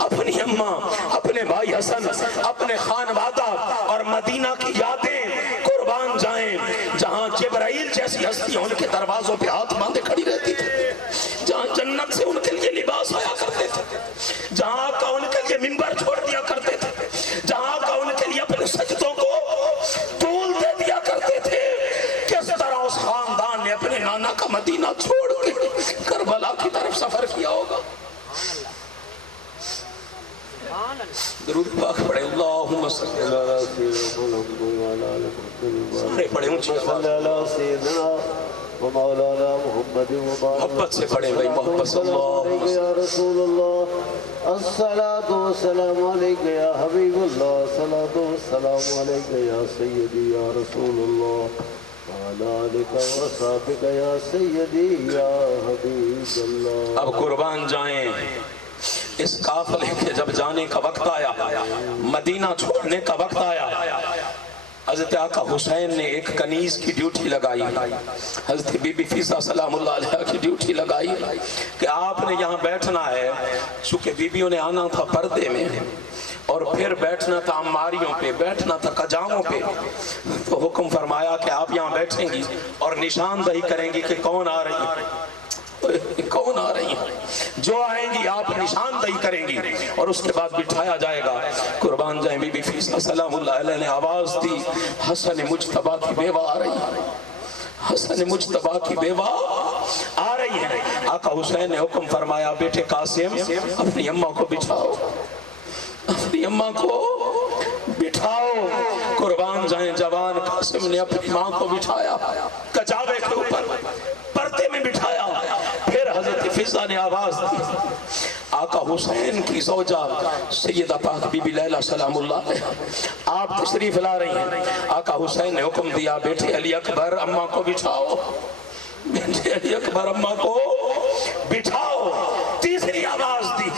اپنی اماں، اپنے بھائی حسن، اپنے خانوادہ اور مدینہ کی یادیں قربان جائیں، جہاں جبرائیل جیسی ہستیاں ان کے دروازوں پہ ہاتھ باندھے کھڑی رہتی تھی، جہاں جنت سے ان کے لیے لباس آیا کرتے تھے، جہاں کا ان کے لیے منبر چھوڑ دیا کرتے تھے، جہاں کا ان کے لیے اپنے سجدوں کو طول دے دیا کرتے تھے، کس طرح اس خاندان نے اپنے نانا کا مدینہ چھوڑ کے کربلا کی طرف سفر کیا ہوگا۔ درود پاک پڑھے، اللہم صلی اللہ پڑھے اونچی مولانا محمد محبت سے پڑھے بھائی، محبت صلی اللہ یا رسول اللہ، الصلاة والسلام علیکہ یا حبیب اللہ، الصلاة والسلام علیکہ یا سیدی یا رسول اللہ، وعلی آلک وصحبک یا سیدی یا حبیب اللہ۔ اب قربان جائیں، اس قافلے کے جب جانے کا وقت آیا، مدینہ چھوڑنے کا وقت آیا، حضرت آقا حسین نے ایک کنیز کی ڈیوٹی لگائی، حضرت بی بی فیضہ سلام اللہ علیہ کی ڈیوٹی لگائی کہ آپ نے یہاں بیٹھنا ہے، چونکہ بیویوں نے آنا تھا پردے میں اور پھر بیٹھنا تھا عماریوں پہ، بیٹھنا تھا کجاؤں پہ، تو حکم فرمایا کہ آپ یہاں بیٹھیں گی اور نشاندہی کریں گی کہ کون آ رہی ہے، کون آ رہی ہیں، جو آئیں گی آپ نشاندہی کریں گی اور اس کے بعد بٹھایا جائے گا۔ قربان جائیں بی بی فیضہ سلام اللہ علیہ نے آواز دی، حسن مجتبیٰ کی بیوہ آ رہی ہے، حسن مجتبیٰ کی بیوہ آ رہی ہے۔ آقا حسین نے حکم فرمایا بیٹے قاسم اپنی اماں کو بٹھاؤ، اپنی اماں کو بٹھاؤ۔ قربان جائیں جوان قاسم نے اپنی ماں کو بٹھایا کچاوے کے اوپر پردے میں بٹھایا. پھر حضرت فضا نے آواز دی. آقا حسین کی زوجہ سیدہ پاک بی بی لیلہ سلام اللہ علیہ آپ تشریف لا رہی ہیں. آقا حسین نے حکم دیا بیٹے علی اکبر اماں کو بٹھاؤ. بیٹے علی اکبر اماں کو بٹھاؤ. تیسری آواز دی.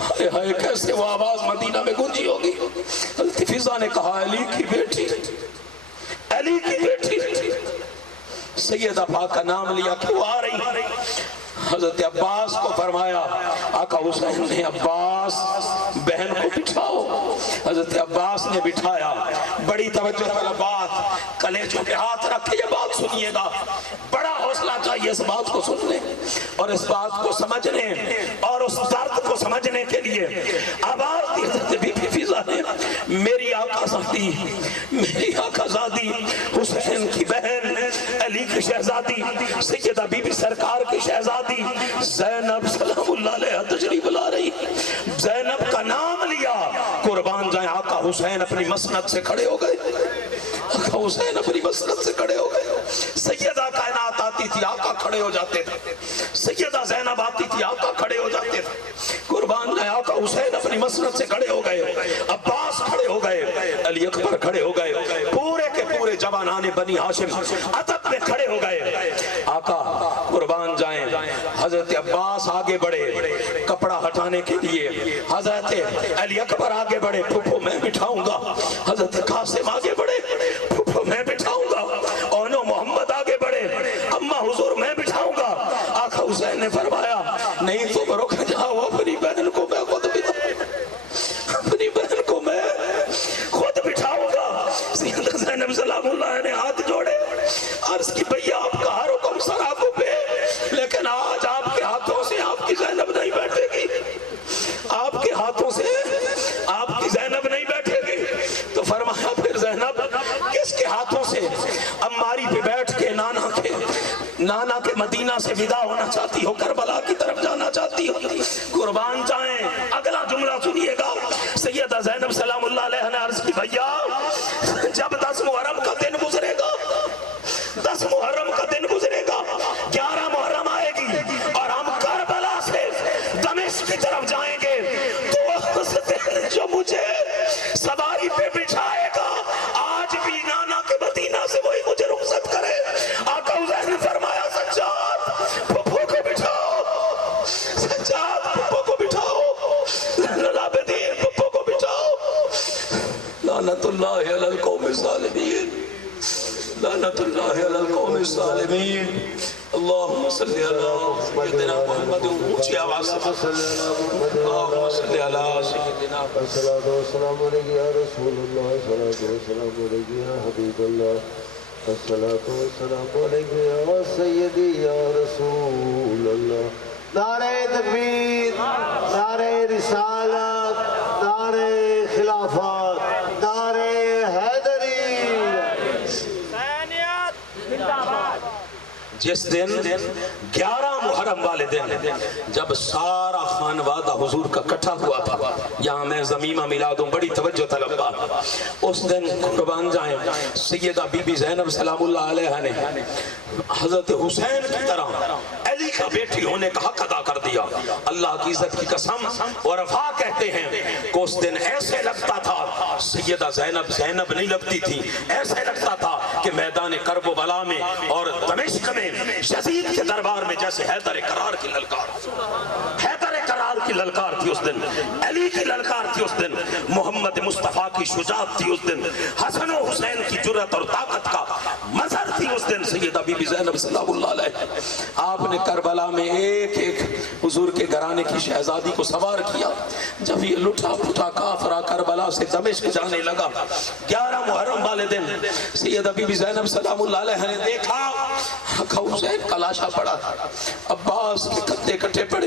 ہائے ہائے کیسے وہ آواز مدینہ میں گونجی ہوگی. حضرت فضا نے کہا علی کی بیٹی, علی کی بیٹی. سیدہ پاک کا نام لیا کہ وہ آ رہی. حضرت عباس کو فرمایا. آقا حسین نے عباس بہن کو بٹھاؤ. حضرت عباس نے بٹھایا. بڑی توجہ والا بات, کلیجوں پہ ہاتھ رکھ کے یہ بات سنیے گا. بڑا حوصلہ چاہیے اس بات کو سننے اور اس بات کو سمجھنے اور اس درد کو سمجھنے کے لیے. آواز دی حضرت بی بی فضا نے. میری آقا زادی, میری آقا زادی حسین کی بہن علی کی شہزادی سیدہ بی بی سرکار کی شہزادی زینب سلام اللہ علیہ تشریف لا رہی. زینب کا نام لیا. قربان جائیں آقا حسین اپنی مسند سے کھڑے ہو گئے. آقا حسین اپنی مسند سے کھڑے ہو گئے. سیدہ کائنات آتی تھی آقا کھڑے ہو جاتے تھے. سیدہ زینب آتی تھی آقا کھڑے ہو جاتے تھے. قربان جائیں آقا حسین اپنی مسند سے کھڑے ہو گئے. عباس کھڑے ہو گئے. علی اکبر کھڑے ہو گئے. پورے کے پورے جوانان بنی ہاشم ادب میں کھڑے ہو گئے. آقا قربان جائیں حضرت عباس آگے بڑھے کپڑا ہٹانے کے لیے. حضرت علی اکبر آگے بڑھے پھپھو میں بٹھاؤں گا. حضرت قاسم آگے بڑھے پھپھو میں بٹھاؤں گا. اونو محمد آگے بڑھے اماں حضور میں بٹھاؤں گا. آقا حسین نے فرمایا نہیں تم رک جاؤ, اپنی بہن کو میں خود بٹھاؤں, اپنی بہن کو میں خود بٹھاؤں گا. سیدہ زینب سلام اللہ نے ہاتھ جوڑے عرض کی بھئی آپ کا ہر حکم سراکوں پہ, لیکن آج آپ کے ہاتھوں سے آپ کی زینب نہیں بیٹھے گی. آپ کے ہاتھوں سے آپ کی زینب نہیں بیٹھے گی. تو فرمایا پھر زینب کس کے ہاتھوں سے؟ اماری پہ بیٹھ کے نانا کے مدینہ سے ودا ہونا چاہتی ہو, کربلا کی طرف جانا چاہتی ہو. قربان جائیں اگلا جملہ سنیے گا. سیدہ زینب سلام اللہ علیہ نے عرض کی بھیا جب 10 محرم کا دن گزرے گا, 10 محرم کا دن گزرے گا, 11 محرم آئے گی اور ہم کربلا سے دمشق کی طرف جائیں گے, تو جو مجھے سواری پہ بٹھائے گا آج بھی نانا کے مدینہ سے وہی مجھے رخصت کرے. آقا حسین نے فرمایا سجاد پھپھو کو بٹھاؤ, سجاد پھپھو کو بٹھاؤ, العابدین پھپھو کو بٹھاؤ. لعنت اللہ علی القوم الظالمین, لعنت اللہ علی القوم الظالمین. اللہم صلی علی سیدنا محمد. اونچی آواز سے اللہم صلی علی سیدنا الصلاۃ والسلام علیک یا رسول اللہ, الصلاۃ والسلام علیک یا حبیب اللہ, الصلاۃ والسلام علیک یا سیدی یا رسول اللہ. نعرہ تکبیر, نعرہ رسالت, نعرہ خلافت, نعرہ حیدری. جس دن 11 محرم والے دن جب سارا خانوادہ حضور کا کٹھا ہوا تھا, یہاں میں زمیمہ ملا دوں, بڑی توجہ طلب بات. اس دن قربان جائیں سیدہ بی بی زینب سلام اللہ علیہ نے حضرت حسین کی طرح علی کا بیٹی ہونے کا حق ادا کر دیا. اللہ کی عزت کی قسم. عرفاء کہتے ہیں کہ اس دن ایسے لگتا تھا سیدہ زینب زینب نہیں لگتی تھی, ایسے لگتا تھا کہ میدان کرب و بلا میں اور دمشق میں یزید کے دربار میں جیسے حیدر قرار کی للکار, حیدر قرار کی للکار تھی اس دن, علی کی للکار تھی اس دن, محمد مصطفیٰ کی شجاعت تھی اس دن, حسن و حسین کی جرأت اور طاقت کا مظہر تھی اس دن سیدہ بی بی زینب سلام اللہ علیہ. آپ نے کربلا میں ایک ایک حضور کے گھرانے کی شہزادی کو سوار کیا. جب یہ لٹا پھٹا کافرہ کربلا سے دمشق جانے لگا 11 محرم والے دن سیدہ بی بی زینب سلام اللہ علیہ نے دیکھا حسین کا لاشا پڑا, عباس کے کندھے کٹے پڑے,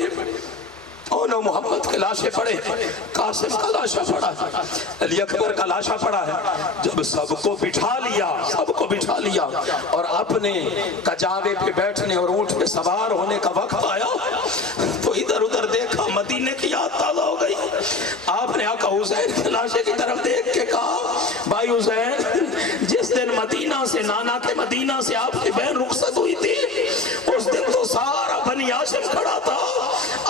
اونو محمد کے لاشے پڑے, قاسم کا لاشا پڑا, علی اکبر کا لاشا پڑا ہے. جب سب کو بٹھا لیا اور اپنے کجاوے پہ بیٹھنے اور اونٹ پہ سوار ہونے کا وقت آیا تو ادھر ادھر دیکھا, مدینے کی یاد تازہ ہو گئی. آپ نے آقا حسین کے لاشے کی طرف دیکھ کے کہا بھائی حسین دن مدینہ سے نانا کے مدینہ سے آپ کی بہن رخصت ہوئی تھی، اس دن تو سارا بنی ہاشم کھڑا تھا.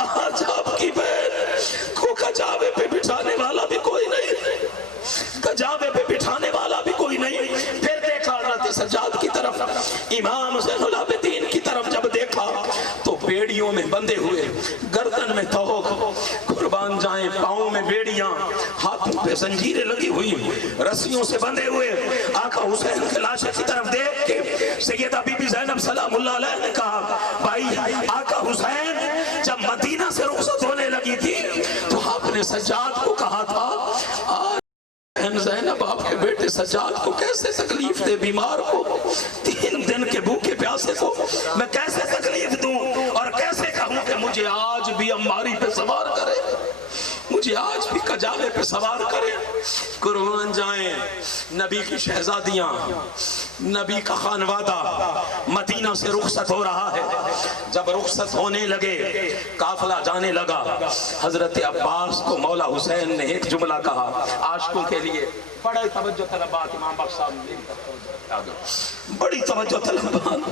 آج آپ کی بہن کو کجاوے پہ بٹھانے والا بھی کوئی نہیں، کجاوے پہ بٹھانے والا بھی کوئی نہیں. پھر دیکھا حضرت سجاد کی طرف، امام زین العابدین کی طرف جب دیکھا تو بیڑیوں میں بندھے ہوئے، گردن میں توق، قربان جائیں پاؤں میں بیڑیاں، ہاتھوں پہ زنجیریں لگی ہوئی، رسیوں سے بندھے ہوئے آقا حسین کے لاشے کی طرف دیکھ کے سیدہ بی بی زینب سلام اللہ علیہ نے کہا بھائی آقا حسین جب مدینہ سے رخصت ہونے لگی تھی تو آپ نے سجاد کو کہا تھا آج بہن زینب آپ کے بیٹے سجاد کو کیسے تکلیف دے، بیمار کو 3 دن کے بھوکے پیاسے کو میں کیسے تکلیف دوں اور کیسے کہوں کہ مجھے آج بھی اماری پہ سوار کرے، مجھے آج بھی کجاوے پہ سوار کرے. قربان جائیں نبی کی شہزادیاں، نبی کا خانوادہ مدینہ سے رخصت ہو رہا ہے. جب رخصت ہونے لگے، قافلہ جانے لگا، حضرت عباس کو مولا حسین نے ایک جملہ کہا عاشقوں کے لیے، بڑا توجہ طلبات امام بخش صاحب بڑی توجہ طلبات.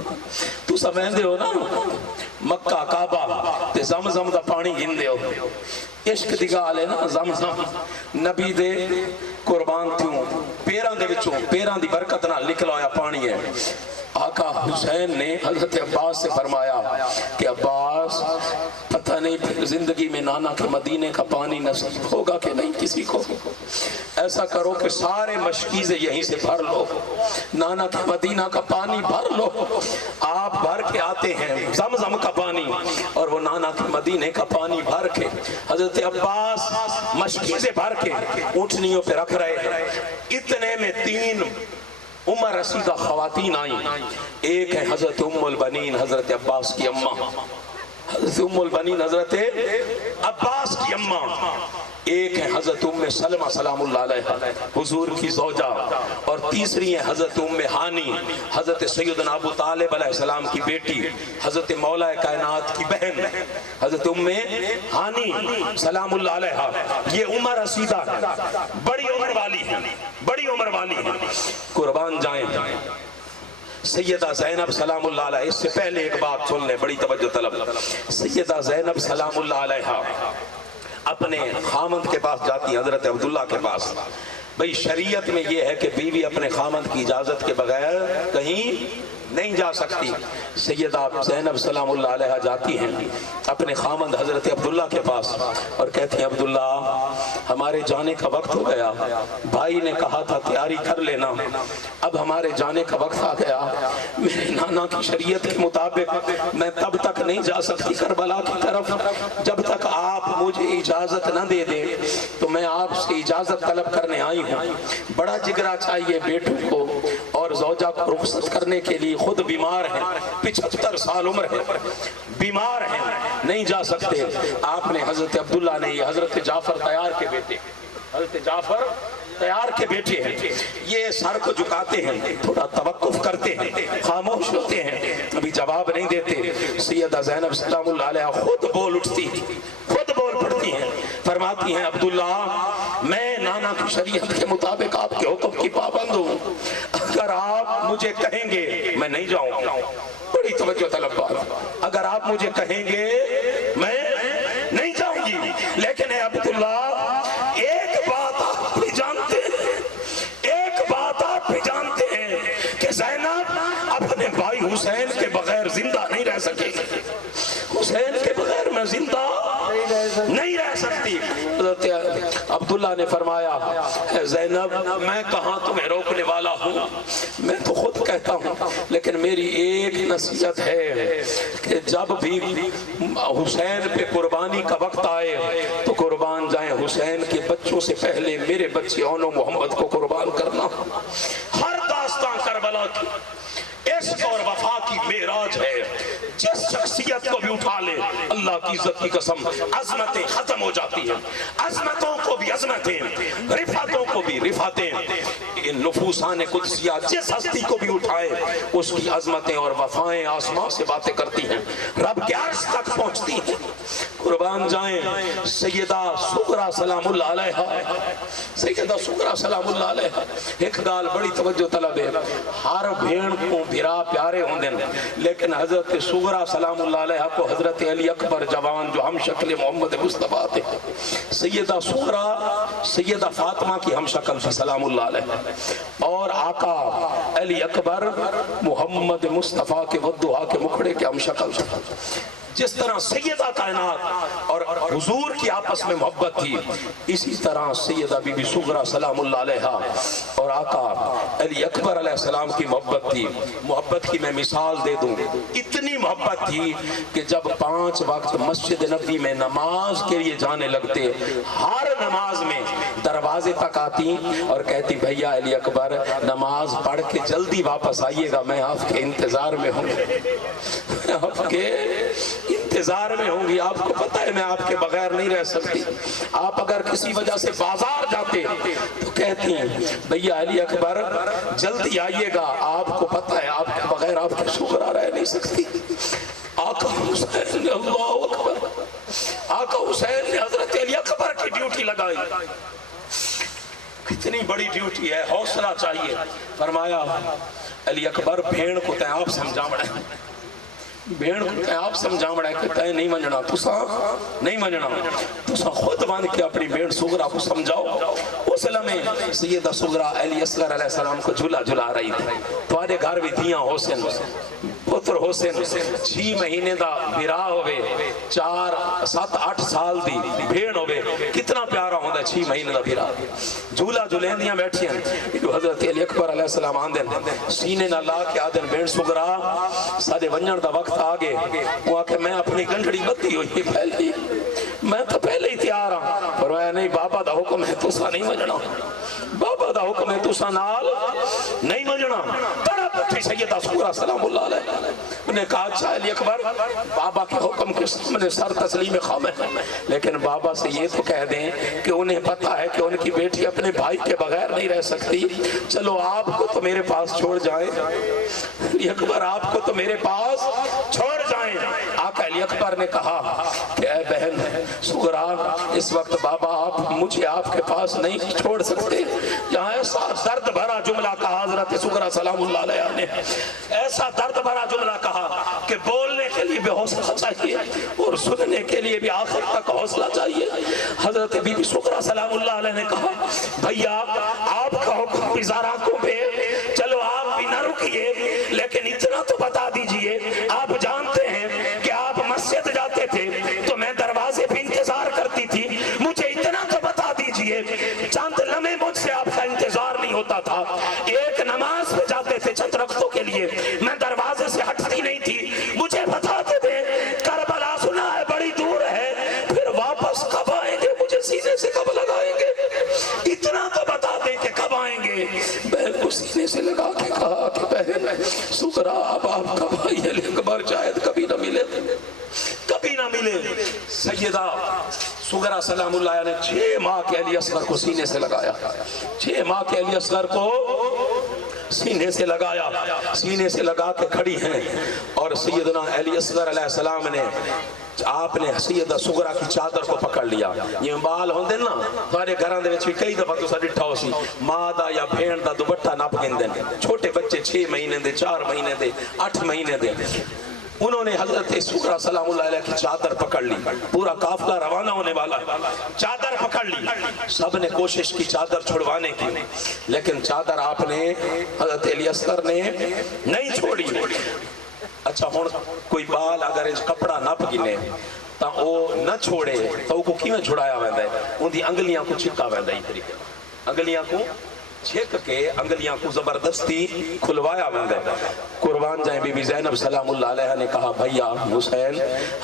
تو سمجھتے ہو نا مکہ کعبہ تے زمزم دا پانی گھندے ہو، عشق دی گال ہے نا. زمزم نبی دے قربان تھیوں پیران دے وچوں، پیران دی برکت نہ نکلا پانی ہے. آقا حسین نے حضرت عباس سے فرمایا کہ عباس پتہ نہیں پھر زندگی میں نانا کے مدینے کا پانی نصیب ہوگا کہ نہیں کسی کو. ایسا کرو کہ سارے مشکیزیں یہیں سے بھر لو، نانا کے مدینہ کا پانی بھر لو. آپ بھر کے آتے ہیں زمزم کا پانی اور وہ نانا کے مدینے کا پانی بھر کے حضرت عباس مشکیزیں بھر کے اونٹنیوں پہ رکھ رہے ہیں. اتنے میں 3 عمر رسیدہ خواتین آئیں. ایک ہے حضرت ام البنین حضرت عباس کی اماں، حضرت ام البنین حضرت عباس کی اماں. ایک ہے حضرت ام سلمہ سلام اللہ علیہ حضور کی زوجہ، اور تیسری ہے حضرت ام ہانی حضرت سیدنا ابو طالب علیہ السلام کی بیٹی، حضرت مولا کائنات کی بہن حضرت ام ہانی سلام اللہ علیہ. یہ عمر رسیدہ ہے، بڑی عمر والی ہے، بڑی عمر والی ہے. قربان جائیں سیدہ زینب سلام اللہ علیہ. اس سے پہلے ایک بات سن لیں بڑی توجہ طلب. سیدہ زینب سلام اللہ علیہ اپنے خامند کے پاس جاتی حضرت عبداللہ کے پاس. بھئی شریعت میں یہ ہے کہ بیوی اپنے خامند کی اجازت کے بغیر کہیں نہیں جا سکتی. سیدہ زینب سلام اللہ علیہ جاتی ہیں اپنے خامند حضرت عبداللہ کے پاس اور کہتی ہیں عبداللہ ہمارے جانے کا وقت ہو گیا، بھائی نے کہا تھا تیاری کر لینا، اب ہمارے جانے کا وقت آ گیا. میرے نانا کی شریعت کے مطابق میں تب تک نہیں جا سکتی کربلا کی طرف جب تک آپ مجھے اجازت نہ دے دیں. تو میں آپ سے اجازت طلب کرنے آئی ہوں. بڑا جگرا چاہیے بیٹوں کو اور زوجہ کو رخصت کرنے کے لیے. خود بیمار ہیں، 75 سال عمر ہے، بیمار ہیں، نہیں جا سکتے. آپ نے حضرت عبداللہ نے، یہ حضرت جعفر تیار کے بیٹے، حضرت جعفر تیار کے بیٹے ہیں، یہ سر کو جھکاتے ہیں، تھوڑا توقف کرتے ہیں، خاموش ہوتے ہیں، ابھی جواب نہیں دیتے. سیدہ زینب سلام اللہ علیہ خود بول اٹھتی، خود بول پڑتی ہیں، فرماتی ہیں عبداللہ میں نانا کی شریعت کے مطابق آپ کے حکم کی پابند ہوں، اگر آپ مجھے کہیں گے میں نہیں جاؤں گا. بڑی توجہ طلب بات. اگر آپ مجھے کہیں گے میں نہیں جاؤں گی. لیکن اے عبداللہ ایک بات آپ بھی جانتے ہیں، ایک بات آپ بھی جانتے ہیں کہ زینب اپنے بھائی حسین کے بغیر زندہ نہیں رہ سکے گی. حسین کے بغیر میں زندہ نہیں رہ سکتی. حضرت عبداللہ نے فرمایا زینب میں کہاں تمہیں روکنے والا ہوں، میں تو خود کہتا ہوں، لیکن میری ایک نصیحت ہے کہ جب بھی حسین پہ قربانی کا وقت آئے تو قربان جائیں حسین کے بچوں سے پہلے میرے بچے اون و محمد کو قربان کرنا. ہر داستان کربلا کی عشق اور وفا کی معراج ہے. جس شخصیت کو بھی اٹھا لے اللہ کی عزت کی قسم عظمتیں ختم ہو جاتی ہیں، عظمتوں کو بھی عظمتیں، رفعتوں کو بھی رفعتیں. کہ نفوسان قدسیہ جس ہستی کو بھی اٹھائے اس کی عظمتیں اور وفائیں آسمان سے باتیں کرتی ہیں، رب کے عرش تک پہنچتی ہیں۔ قربان جائیں سیدہ سغرا سلام اللہ علیہ، سیدہ سغرا سلام اللہ علیہ ایک گال بڑی توجہ طلب ہے، ہر بھیڑ کو بھرا پیارے ہوندے لیکن حضرت سغرا سلام اللہ علیہ کو حضرت علی اکبر جوان جو ہم شکل محمد مصطفیٰ تھے، سیدہ سغرا سیدہ فاطمہ کی ہم شکل تھی سلام اللہ علیہ، اور آقا علی اکبر محمد مصطفیٰ کے ودعا کے مکھڑے کے ہم شکل تھے۔ جس طرح سیدہ کائنات اور حضور کی آپس میں محبت تھی، اسی طرح سیدہ بی بی سغرا سلام اللہ علیہ اور آقا علی اکبر علیہ السلام کی محبت تھی۔ محبت کی میں مثال دے دوں، اتنی محبت تھی کہ جب 5 وقت مسجد نبوی میں نماز کے لیے جانے لگتے، ہر نماز میں دروازے تک آتی اور کہتی بھیا علی اکبر نماز پڑھ کے جلدی واپس آئیے گا، میں آپ کے انتظار میں ہوں، آپ کے انتظار میں ہوں گی، آپ کو پتہ ہے میں آپ کے بغیر نہیں رہ سکتی۔ آپ اگر کسی وجہ سے بازار جاتے تو کہتی ہیں بھیا علی اکبر جلدی آئیے گا، آپ کو پتہ ہے آپ کے بغیر آپ کی سغرا رہ نہیں سکتی۔ آقا حسین نے اللہ اکبر، آقا حسین نے حضرت علی اکبر کی ڈیوٹی لگائی۔ کتنی بڑی ڈیوٹی ہے، حوصلہ چاہیے۔ فرمایا علی اکبر بھیڑ کو تے آپ سمجھاوڑا ہے، بھیڑ کو تے آپ سمجھاوڑا ہے کہ تے نہیں منجنا، تسا نہیں منجنا، تسا خود بان کے اپنی بھیڑ سغرا کو سمجھاؤ۔ اس لمحے سیدہ سغرا علی اصغر علیہ السلام کو جھولا جھلا رہی تھی۔ تمہارے گھر بھی دھیاں حسین پتر حسین 6 مہینے دا بھرا ہوئے، 4 7 8 سال دی بھیڑ ہوئے، کتنا پیارا ہوندہ ہے 6 مہینے دا بھرا۔ جھولا جھلیندیاں بیٹھی ہیں، حضرت علی اکبر علیہ السلام آندن سینے نہ لا کے آدن بھیڑ سغرا سارے ونجن دا وقت آگے، وہ آکے میں اپنی گنڈڑی بدھی ہوئی پہلی، میں تو پہلے ہی تیار ہوں۔ فرمایا نہیں بابا دا حکم ہے تسا نہیں منجنا، بابا دا حکم ہے تسا نال نہیں منجنا۔ تڑپ اٹھی سیدہ سغرا سلام اللہ علیہ، انہیں کہا اچھا علی اکبر بابا کے حکم کے سامنے سر تسلیم خم ہے، لیکن بابا سے یہ تو کہہ دیں کہ انہیں پتا ہے کہ ان کی بیٹی اپنے بھائی کے بغیر نہیں رہ سکتی، چلو آپ کو تو میرے پاس چھوڑ جائیں، علی اکبر آپ کو تو میرے پاس چھوڑ جائیں۔ آقا علی اکبر نے کہا کہ اے بہن سغرا اس وقت بابا آپ مجھے آپ کے پاس نہیں چھوڑ سکتے۔ یہاں ایسا درد بھرا جملہ کہا حضرت سغرا سلام اللہ علیہ نے، ایسا درد بھرا جملہ کہا کہ بولنے کے لیے بھی حوصلہ چاہیے اور سننے کے لیے بھی آخر تک حوصلہ چاہیے۔ حضرت بی بی سغرا سلام اللہ علیہ نے کہا بھیا آپ کا حکم بھی ذرا کو پہ، چلو آپ بھی نہ رکیے، لیکن اتنا تو بتا دیجئے آپ جانتے ہیں کہ آپ مسجد جاتے تھے تو میں دروازے پہ انتظار کرتی تھی، مجھے اتنا تو بتا دیجئے چند لمحے مجھ سے آپ کا انتظار نہیں ہوتا تھا، ایک نماز پہ جاتے تھے چند رکعتوں کے لیے، میں دروازے سے ہٹتی نہیں تھی، مجھے بتاتے تھے کربلا سنا ہے بڑی دور ہے، پھر واپس کب آئیں گے، مجھے سینے سے کب لگائیں گے، اتنا تو بتا دیں کہ کب آئیں گے۔ بہن کو سینے سے لگا کے کہا کہ بہن سغرا اب آپ کب آئی علی اکبر شاید کبھی نہ ملے، کبھی نہ ملے۔ سیدہ سغرا سلام اللہ نے 6 ماہ کے علی اصغر کو سینے سے لگایا، 6 ماہ کے علی اصغر کو سینے سے لگایا، سینے سے لگا کے کھڑی ہیں، اور سیدنا علی اصغر علیہ السلام نے آپ نے سیدہ سغرا کی چادر کو پکڑ لیا۔ یہ بال ہوندے نا تمہارے گھراں دے وچ بھی کئی دفعہ تساں ڈٹھا ہو سی، ماں دا یا بھیڑ دا دوپٹہ نپ گیندے، چھوٹے بچے 6 مہینے دے 4 مہینے دے 8 مہینے دے، انہوں نے حضرت سغرا سلام اللہ علیہ کی چادر پکڑ لی، پورا قافلہ روانہ ہونے والا، چادر پکڑ لی، سب نے کوشش کی چادر چھڑوانے کی، لیکن چادر آپ نے حضرت علی اصغر نے نہیں چھوڑی۔ اچھا ہون کوئی بال اگر اس کپڑا نپ گنے تا او نہ چھوڑے تو وہ کو کیویں چھڑایا ویندا ہے، ان دی انگلیاں کو چھکا ویندا ہے، انگلیاں کو چھک کے انگلیاں کو زبردستی کھلوایا ویندا ہے۔ قربان جائیں بی بی زینب سلام اللہ علیہ نے کہا بھیا حسین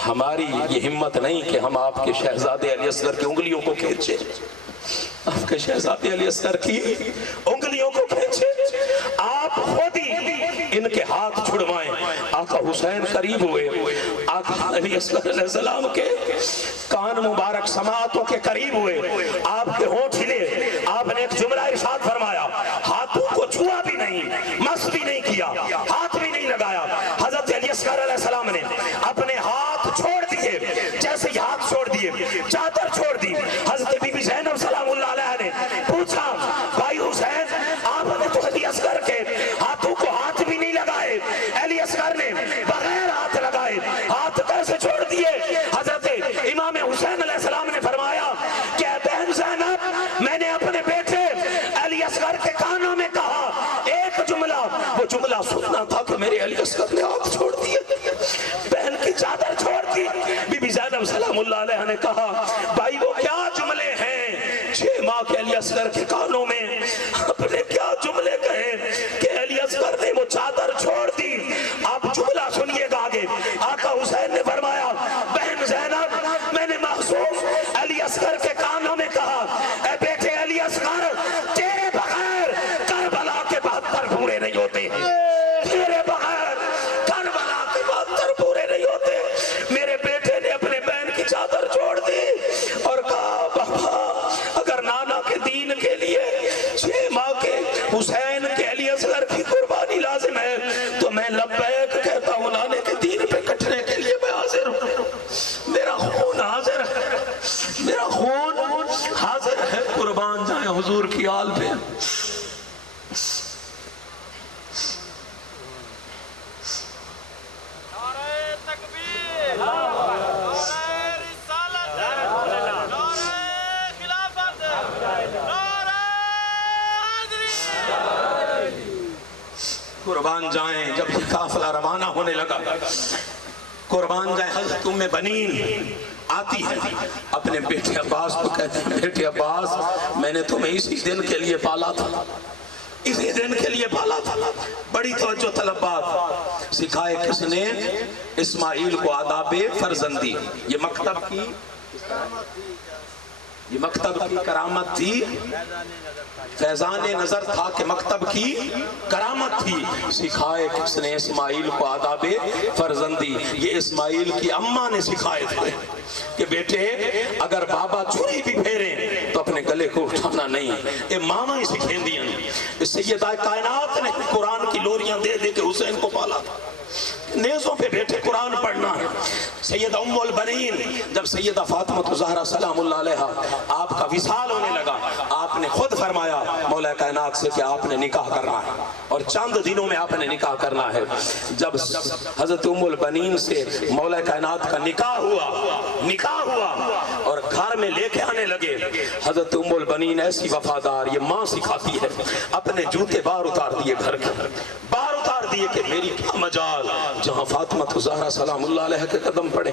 ہماری یہ ہمت نہیں کہ ہم آپ کے شہزادے علی اصغر کی انگلیوں کو کھینچے، آپ کے شہزادے علی اصغر کی انگلیوں کو کھینچے، آپ خود ہی ان کے ہاتھ چھڑوائیں۔ آقا حسین قریب ہوئے، آقا علی اصغر علیہ السلام کے کان مبارک سماعتوں کے قریب ہوئے، آپ کے ہونٹ ہلے، آپ نے ایک جملہ ارشاد فرمایا ہاتھوں میں نے اپنے بیٹے علی اصغر کے کانوں میں کہا ایک جملہ، وہ جملہ سننا تھا کہ میرے علی اصغر نے ہاتھ چھوڑ دیے، بہن کی چادر چھوڑ دی۔ بی بی زینب سلام اللہ علیہ نے کہا بھائی وہ کیا جملے ہیں 6 ماہ کے علی اصغر کے کانوں میں، اپنے کیا جملے کہے کہ علی اصغر نے وہ چادر چھوڑ دی۔ آپ جملہ سنیے گا آگے، آقا حسین نے فرمایا بہن زینب میں نے محسوس علی اصغر کے کانوں میں کہا اے بیٹے علی اصغر تیرے بغیر کربلا کے 72 پورے نہیں ہوتے، تیرے بغیر کربلا کے 72 پورے نہیں ہوتے۔ میرے بیٹے نے اپنے بہن کی چادر چھوڑ دی اور کہا بابا اگر نانا کے دین کے لیے 6 ماہ کے حسین کے علی اصغر کی قربانی لازم ہے تو میں لبیک کہتا ہوں، نانے کے دین پہ کٹنے کے لیے میں حاضر ہوں، میرا خون حاضر ہے، میرا خون حاضر ہے، قربان جائیں حضور کی آل پہ۔ قربان جائیں جب یہ قافلہ روانہ ہونے لگا، قربان جائیں حضرت ام بنین آتی ہے، اپنے بیٹے عباس کو کہتے ہیں بیٹے عباس میں نے تمہیں اسی دن کے لیے پالا تھا، اسی دن کے لیے پالا تھا۔ بڑی توجہ طلب بات سکھائے کس نے؟ اسماعیل کو آداب فرزندی، یہ مکتب کی کرامت تھی، فیضان نظر تھا کہ مکتب کی کرامت تھی۔ سکھائے کس نے اسماعیل کو آداب فرزندی؟ یہ اسماعیل کی اماں نے سکھائے تھے کہ بیٹے اگر بابا چوری بھی پھیریں تو اپنے گلے کو اٹھانا نہیں، یہ ماما ہی سکھیں دیا۔ سیدہ کائنات نے قرآن کی لوریاں دے دے کے حسین کو پالا تھا، نیزوں پہ بیٹھے قرآن پڑھنا ہے۔ سیدہ ام البنین جب سیدہ فاطمہ زہرا سلام اللہ علیہ آپ کا وصال ہونے لگا، آپ نے خود فرمایا مولا کائنات سے کہ آپ نے نکاح کرنا ہے اور چند دنوں میں آپ نے نکاح کرنا ہے۔ جب حضرت ام البنین سے مولا کائنات کا نکاح ہوا اور گھر میں لے کے آنے لگے، حضرت ام البنین ایسی وفادار، یہ ماں سکھاتی ہے، اپنے جوتے باہر اتار دیے، گھر کے باہر اتار دیے کہ میری کیا مجال، جہاں فاطمہ زہرا سلام اللہ علیہ کے قدم پڑے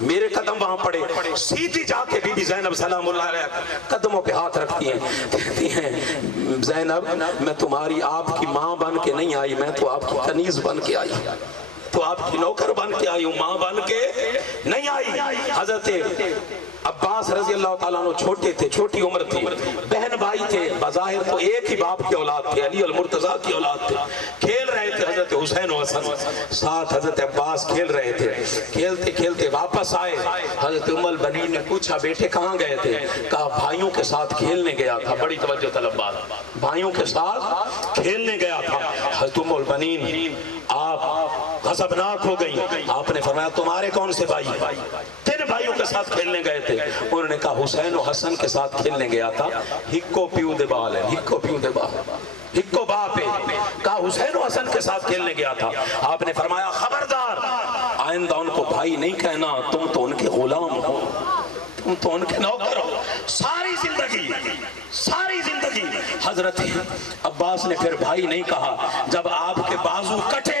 میرے قدم وہاں پڑے۔ سیدھی جا کے بی بی زینب سلام اللہ علیہ قدموں پہ ہاتھ رکھتی ہیں، کہتی ہیں زینب میں تمہاری آپ کی ماں بن کے نہیں آئی، میں تو آپ کی کنیز بن کے آئی، تو آپ کی نوکر بن کے آئی ہوں، ماں بن کے نہیں آئی۔ حضرت عباس رضی اللہ تعالیٰ عنہ چھوٹے تھے، چھوٹی عمر تھی، بہن بھائی تھے، بظاہر تو ایک ہی باپ کی اولاد تھے، علی المرتضیٰ کی اولاد تھے، کھیل رہے تھے حضرت حسین و حسن ساتھ، حضرت عباس کھیل رہے تھے، کھیلتے کھیلتے واپس آئے۔ حضرت ام البنین نے پوچھا بیٹے کہاں گئے تھے؟ کہا بھائیوں کے ساتھ کھیلنے گیا تھا۔ بڑی توجہ طلب بات، بھائیوں کے ساتھ کھیلنے گیا تھا۔ حضرت ام البنین آپ غضبناک ہو گئی، آپ نے فرمایا تمہارے کون سے بھائی؟ 3 بھائیوں کے ساتھ کھیلنے گئے تھے۔ انہوں نے کہا حسین و حسن کے ساتھ کھیلنے گیا تھا، ہکو پیو دے بال ہے، ہکو پیو دے بال، ہکو باپ ہے۔ کہا حسین و حسن کے ساتھ کھیلنے گیا تھا، آپ نے فرمایا خبردار آئندہ ان کو بھائی نہیں کہنا، تم تو ان کے غلام ہو، تم تو ان کے نوکر ہو۔ ساری زندگی حضرت عباس نے پھر بھائی نہیں کہا، جب آپ کے بازو کٹے،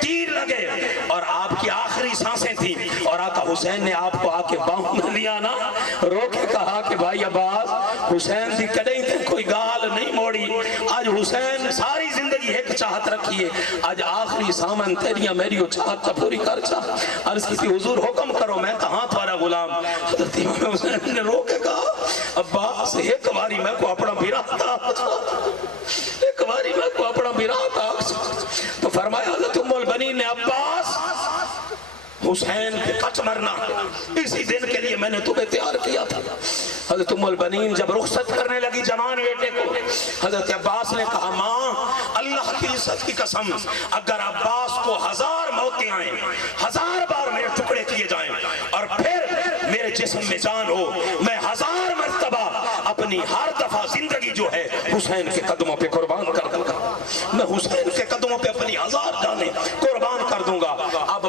تیر لگے اور آپ کی آخری سانسیں تھیں اور آقا حسین نے آپ کو آ کے باہوں میں لیا نا، رو کے کہا کہ بھائی عباس حسین دی کدیں تے کوئی گال نہیں موڑی، آج حسین ساری زندگی ایک چاہت رکھیے، آج آخری سامن تیریاں میری چاہت تا پوری کر چاہ۔ عرض کی تھی حضور حکم کرو میں تہاں تھوڑا غلام۔ حضرت امام حسین نے رو کے کہا عباس ایک باری میں کو اپنا براتا، ایک باری میں کو اپنا براتا۔ تو فرمایا حضرت ام البنین نے عباس حسین پہ کٹ مرنا اسی دن کے لیے میں نے تمہیں تیار کیا تھا۔ حضرت ام البنین جب رخصت کرنے لگی جوان بیٹے کو، حضرت عباس نے کہا ماں اللہ کی عزت کی قسم اگر عباس کو 1000 موتیں آئیں، 1000 بار میرے ٹکڑے کیے جائیں اور پھر میرے جسم میں جان ہو، میں 1000 مرتبہ اپنی ہر دفعہ زندگی جو ہے حسین کے قدموں پہ قربان کر دوں گا، میں حسین کے قدموں پہ اپنی 1000 جانیں قربان کر دوں گا۔ اب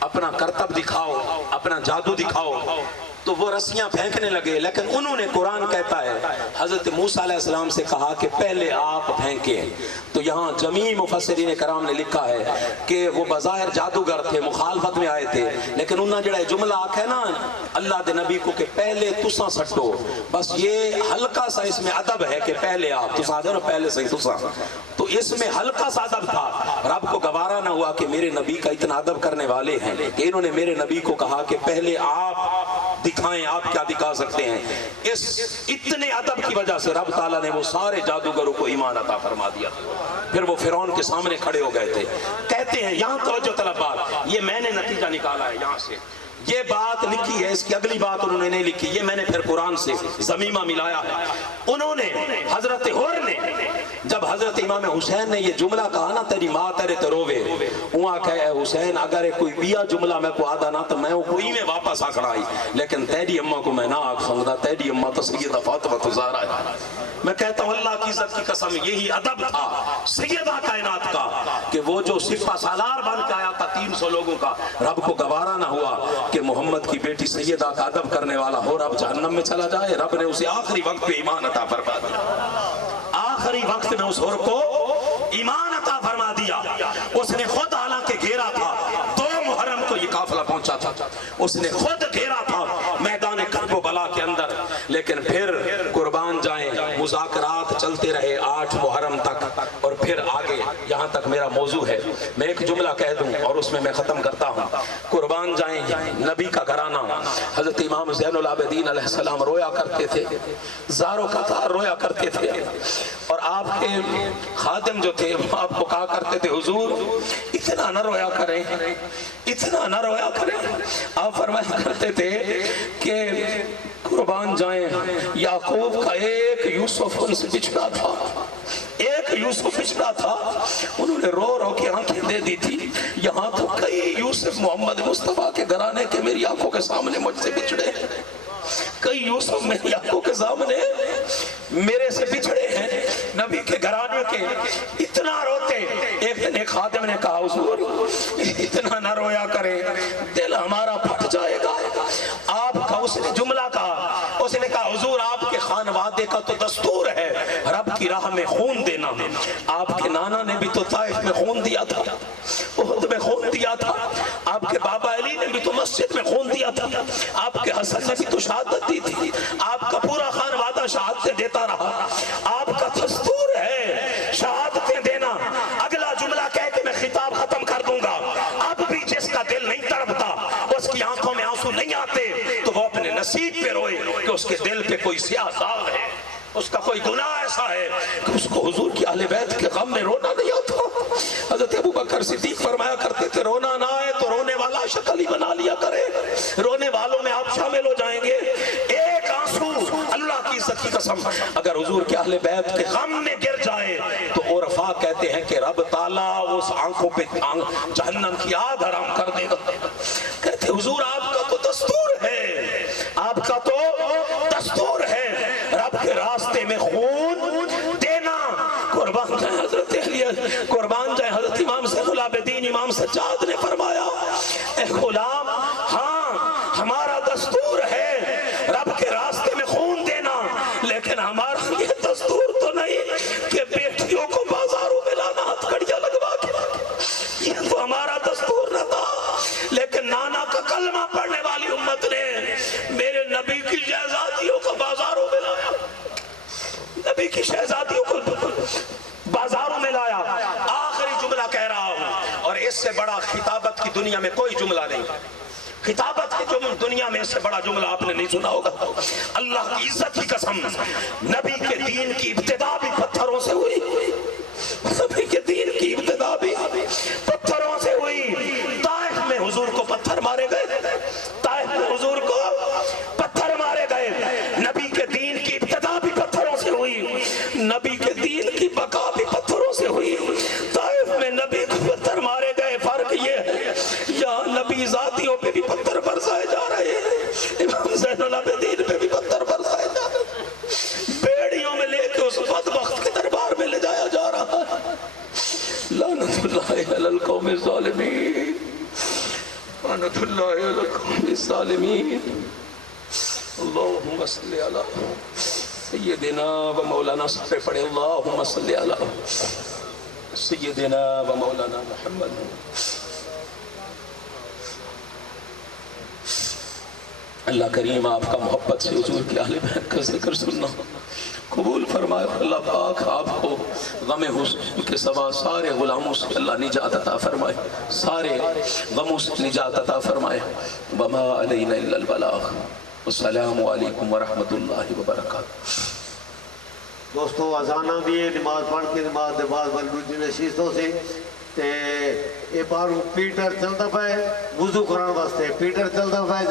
اپنا کرتب دکھاؤ، اپنا جادو دکھاؤ، تو وہ رسیاں پھینکنے لگے، لیکن انہوں نے، قرآن کہتا ہے حضرت موسیٰ علیہ السلام سے کہا کہ پہلے آپ پھینکیں۔ تو یہاں جمیع مفسرین کرام نے لکھا ہے کہ وہ بظاہر جادوگر تھے، مخالفت میں آئے تھے، لیکن انہوں نے جڑا جملہ آکھا ہے نا اللہ دے نبی کو کہ پہلے تساں سٹو، بس یہ ہلکا سا اس میں ادب ہے کہ پہلے آپ، تساں دے نا پہلے سے تساں، تو اس میں ہلکا سا ادب تھا۔ رب کو گوارا نہ ہوا کہ میرے نبی کا اتنا ادب کرنے والے ہیں کہ انہوں نے میرے نبی کو کہا کہ پہلے آپ دکھائیں، آپ کیا دکھا سکتے ہیں۔ اس اتنے ادب کی وجہ سے رب تعالیٰ نے وہ سارے جادوگروں کو ایمان عطا فرما دیا۔ پھر وہ فرعون کے سامنے کھڑے ہو گئے تھے۔ کہتے ہیں یہاں توجہ طلب بات، یہ میں نے نتیجہ نکالا ہے یہاں سے، یہ بات لکھی ہے، اس کی اگلی بات انہوں نے نہیں لکھی، یہ میں نے پھر قرآن سے ضمیمہ ملایا ہے۔ انہوں نے حضرت حر نے جب حضرت امام حسین نے یہ جملہ کہا نا تیری ماں تیرے تے روے، وہاں کہے اے حسین اگر کوئی بیا جملہ میں کو آدھا نہ تو میں کوئی میں واپس آکڑ آئی، لیکن تیری اماں کو میں نہ آکھ سکتا، تیری اماں تو سیدہ فاطمہ زہرا ہے۔ میں کہتا ہوں اللہ کی عزت کی قسم یہی ادب تھا سیدہ کائنات کا کہ وہ جو سپہ سالار بن کے آیا تھا 300 لوگوں کا، رب کو گوارا نہ ہوا کہ محمد کی بیٹی سیدہ کا ادب کرنے والا ہو رب جہنم میں چلا جائے۔ رب نے اسے آخری وقت پہ ایمان عطا فرما دیا، آخری وقت میں اس ہور کو ایمان عطا فرما دیا۔ اس نے خود حالانکہ گھیرا تھا، 2 محرم کو یہ قافلہ پہنچا تھا، اس نے خود گھیرا تھا میدان کرب و بلا کے اندر، لیکن پھر قربان جائیں مذاکرات چلتے رہے 8 محرم تک، اور پھر آگے یہاں تک میرا موضوع ہے۔ میں ایک جملہ کہہ دوں اور اس میں ختم کرتا ہوں۔ قربان جائیں نبی کا گھرانہ، حضرت امام زین العابدین علیہ السلام رویا کرتے تھے، زاروں کا تار رویا کرتے تھے، اور آپ کے خادم جو تھے آپ کو کہا کرتے تھے حضور اتنا نہ رویا کریں، اتنا نہ رویا کریں۔ آپ فرمایا کرتے تھے کہ قربان جائیں یعقوب کا ایک یوسف ان سے بچھڑا تھا، ایک یوسف بچھڑا تھا، انہوں نے رو رو کے آنکھیں دے دی تھی، یہاں تو کئی یوسف محمد مصطفیٰ کے گھرانے کے میری آنکھوں کے سامنے مجھ سے بچھڑے، کئی یوسف میری آنکھوں کے سامنے میرے سے بچھڑے ہیں نبی کے گھرانے کے، اتنا روتے۔ ایک دن ایک خادم نے کہا حضور اتنا نہ رویا کریں دل ہمارا پھٹ جائے گا۔ آپ کا اس نے جملہ کہا، اس نے کہا حضور آپ کے خانوادے کا تو دستور ہے رب کی راہ میں خون دینا، آپ کے نانا نے بھی تو طائف میں خون دیا تھا، احد میں خون دیا تھا، آپ کے بابا علی نے بھی تو مسجد میں خون دیا تھا، آپ کے حسن نے بھی تو شہادت دی تھی، آپ کا پورا خانوادہ شہادتیں دیتا رہا، آپ کا دستور ہے شہادتیں دینا۔ اگلا جملہ کہہ کے میں خطاب ختم کر دوں گا، اب بھی جس کا دل نہیں تڑپتا، اس کی آنکھوں میں آنسو نہیں آتے، تو وہ اپنے نصیب پہ روئے کہ اس کے دل پہ کوئی سیاہ داغ ہے، اس کا کوئی گناہ ایسا ہے کہ اس کو حضور کی اہل بیت کے غم میں رونا نہیں آتا۔ حضرت ابو بکر صدیق فرمایا کرتے تھے رونا نہ آئے تو رونے والا شکل ہی بنا لیا کرے، رونے والوں میں آپ شامل ہو جائیں گے۔ ایک آنسو اللہ کی عزت کی قسم اگر حضور کے اہل بیت کے غم میں گر جائے تو عرفاء کہتے ہیں کہ رب تعالیٰ اس آنکھوں پہ جہنم کی آگ حرام کر دے گا۔ کہتے حضور آپ کا تو دستور ہے، آپ کا تو دستور ہے رب کے راستے میں خون دینا۔ قربان جائیں حضرت علی، قربان جائیں حضرت امام زین العابدین امام سجاد نے فرمایا اے غلام ہاں ہمارا دستور ہے رب کے راستے میں خون دینا، لیکن ہمارا یہ دستور تو نہیں کہ بیٹیوں کو بازاروں میں لانا ہتھکڑیاں لگوا کے، یہ تو ہمارا دستور نہ تھا۔ لیکن نانا کا کلمہ پڑھنے والی امت نے میرے نبی کی شہزادیوں کو بازاروں میں لایا، نبی کی شہزادیوں کو بازاروں میں لایا۔ آخری جملہ کہہ رہا ہوں، اور اس سے بڑا خطابت کی دنیا میں کوئی جملہ نہیں، خطابت کی دنیا میں اس سے بڑا جملہ آپ نے نہیں سنا ہوگا۔ اللہ کی عزت کی قسم نبی کے دین کی ابتدا بھی پتھروں سے ہوئی، نبی کے دین کی ابتدا بھی پتھروں سے ہوئی۔ طائف میں حضور کو پتھر مارے گئے، طائف میں حضور کو پتھر مارے گئے، نبی کے دین کی ابتدا بھی پتھروں سے ہوئی، نبی کے دین کی بقا بھی پتھروں سے ہوئی۔ طائف میں نبی کو پتھر مارے گئے، فرق یہ ہے یہاں نبی ذاتیوں پہ بھی پتھر برسائے جا رہے ہیں، امام زین العابدین پہ بھی پتھر برسائے جا رہے ہیں، بیڑیوں میں لے کے اس بدبخت کے دربار میں لے جایا جا رہا ہے۔ لعنت اللہ علی القوم الظالمین۔ لعنت اللہ علی القوم الظالمین اللہم صلی علی سیدنا و مولانا سارے پڑھے اللہم صلی علی سیدنا و مولانا محمد اللہ کریم آپ کا محبت سے حضور کی اہل بیت کا ذکر سننا قبول فرمائے اللہ پاک آپ کو غم حسن کے سوا سارے غلاموں سے اللہ نجات عطا فرمائے سارے غموں سے نجات عطا فرمائے وما علینا الا البلاغ السلام علیکم ورحمۃ اللہ وبرکاتہ دوستو اذانہ بھی ہے نماز پڑھ کے نماز دے بعد بلوچی نشیستوں سے تے اے بارو پیٹر چلتا پائے وضو کرن واسطے پیٹر چلتا پائے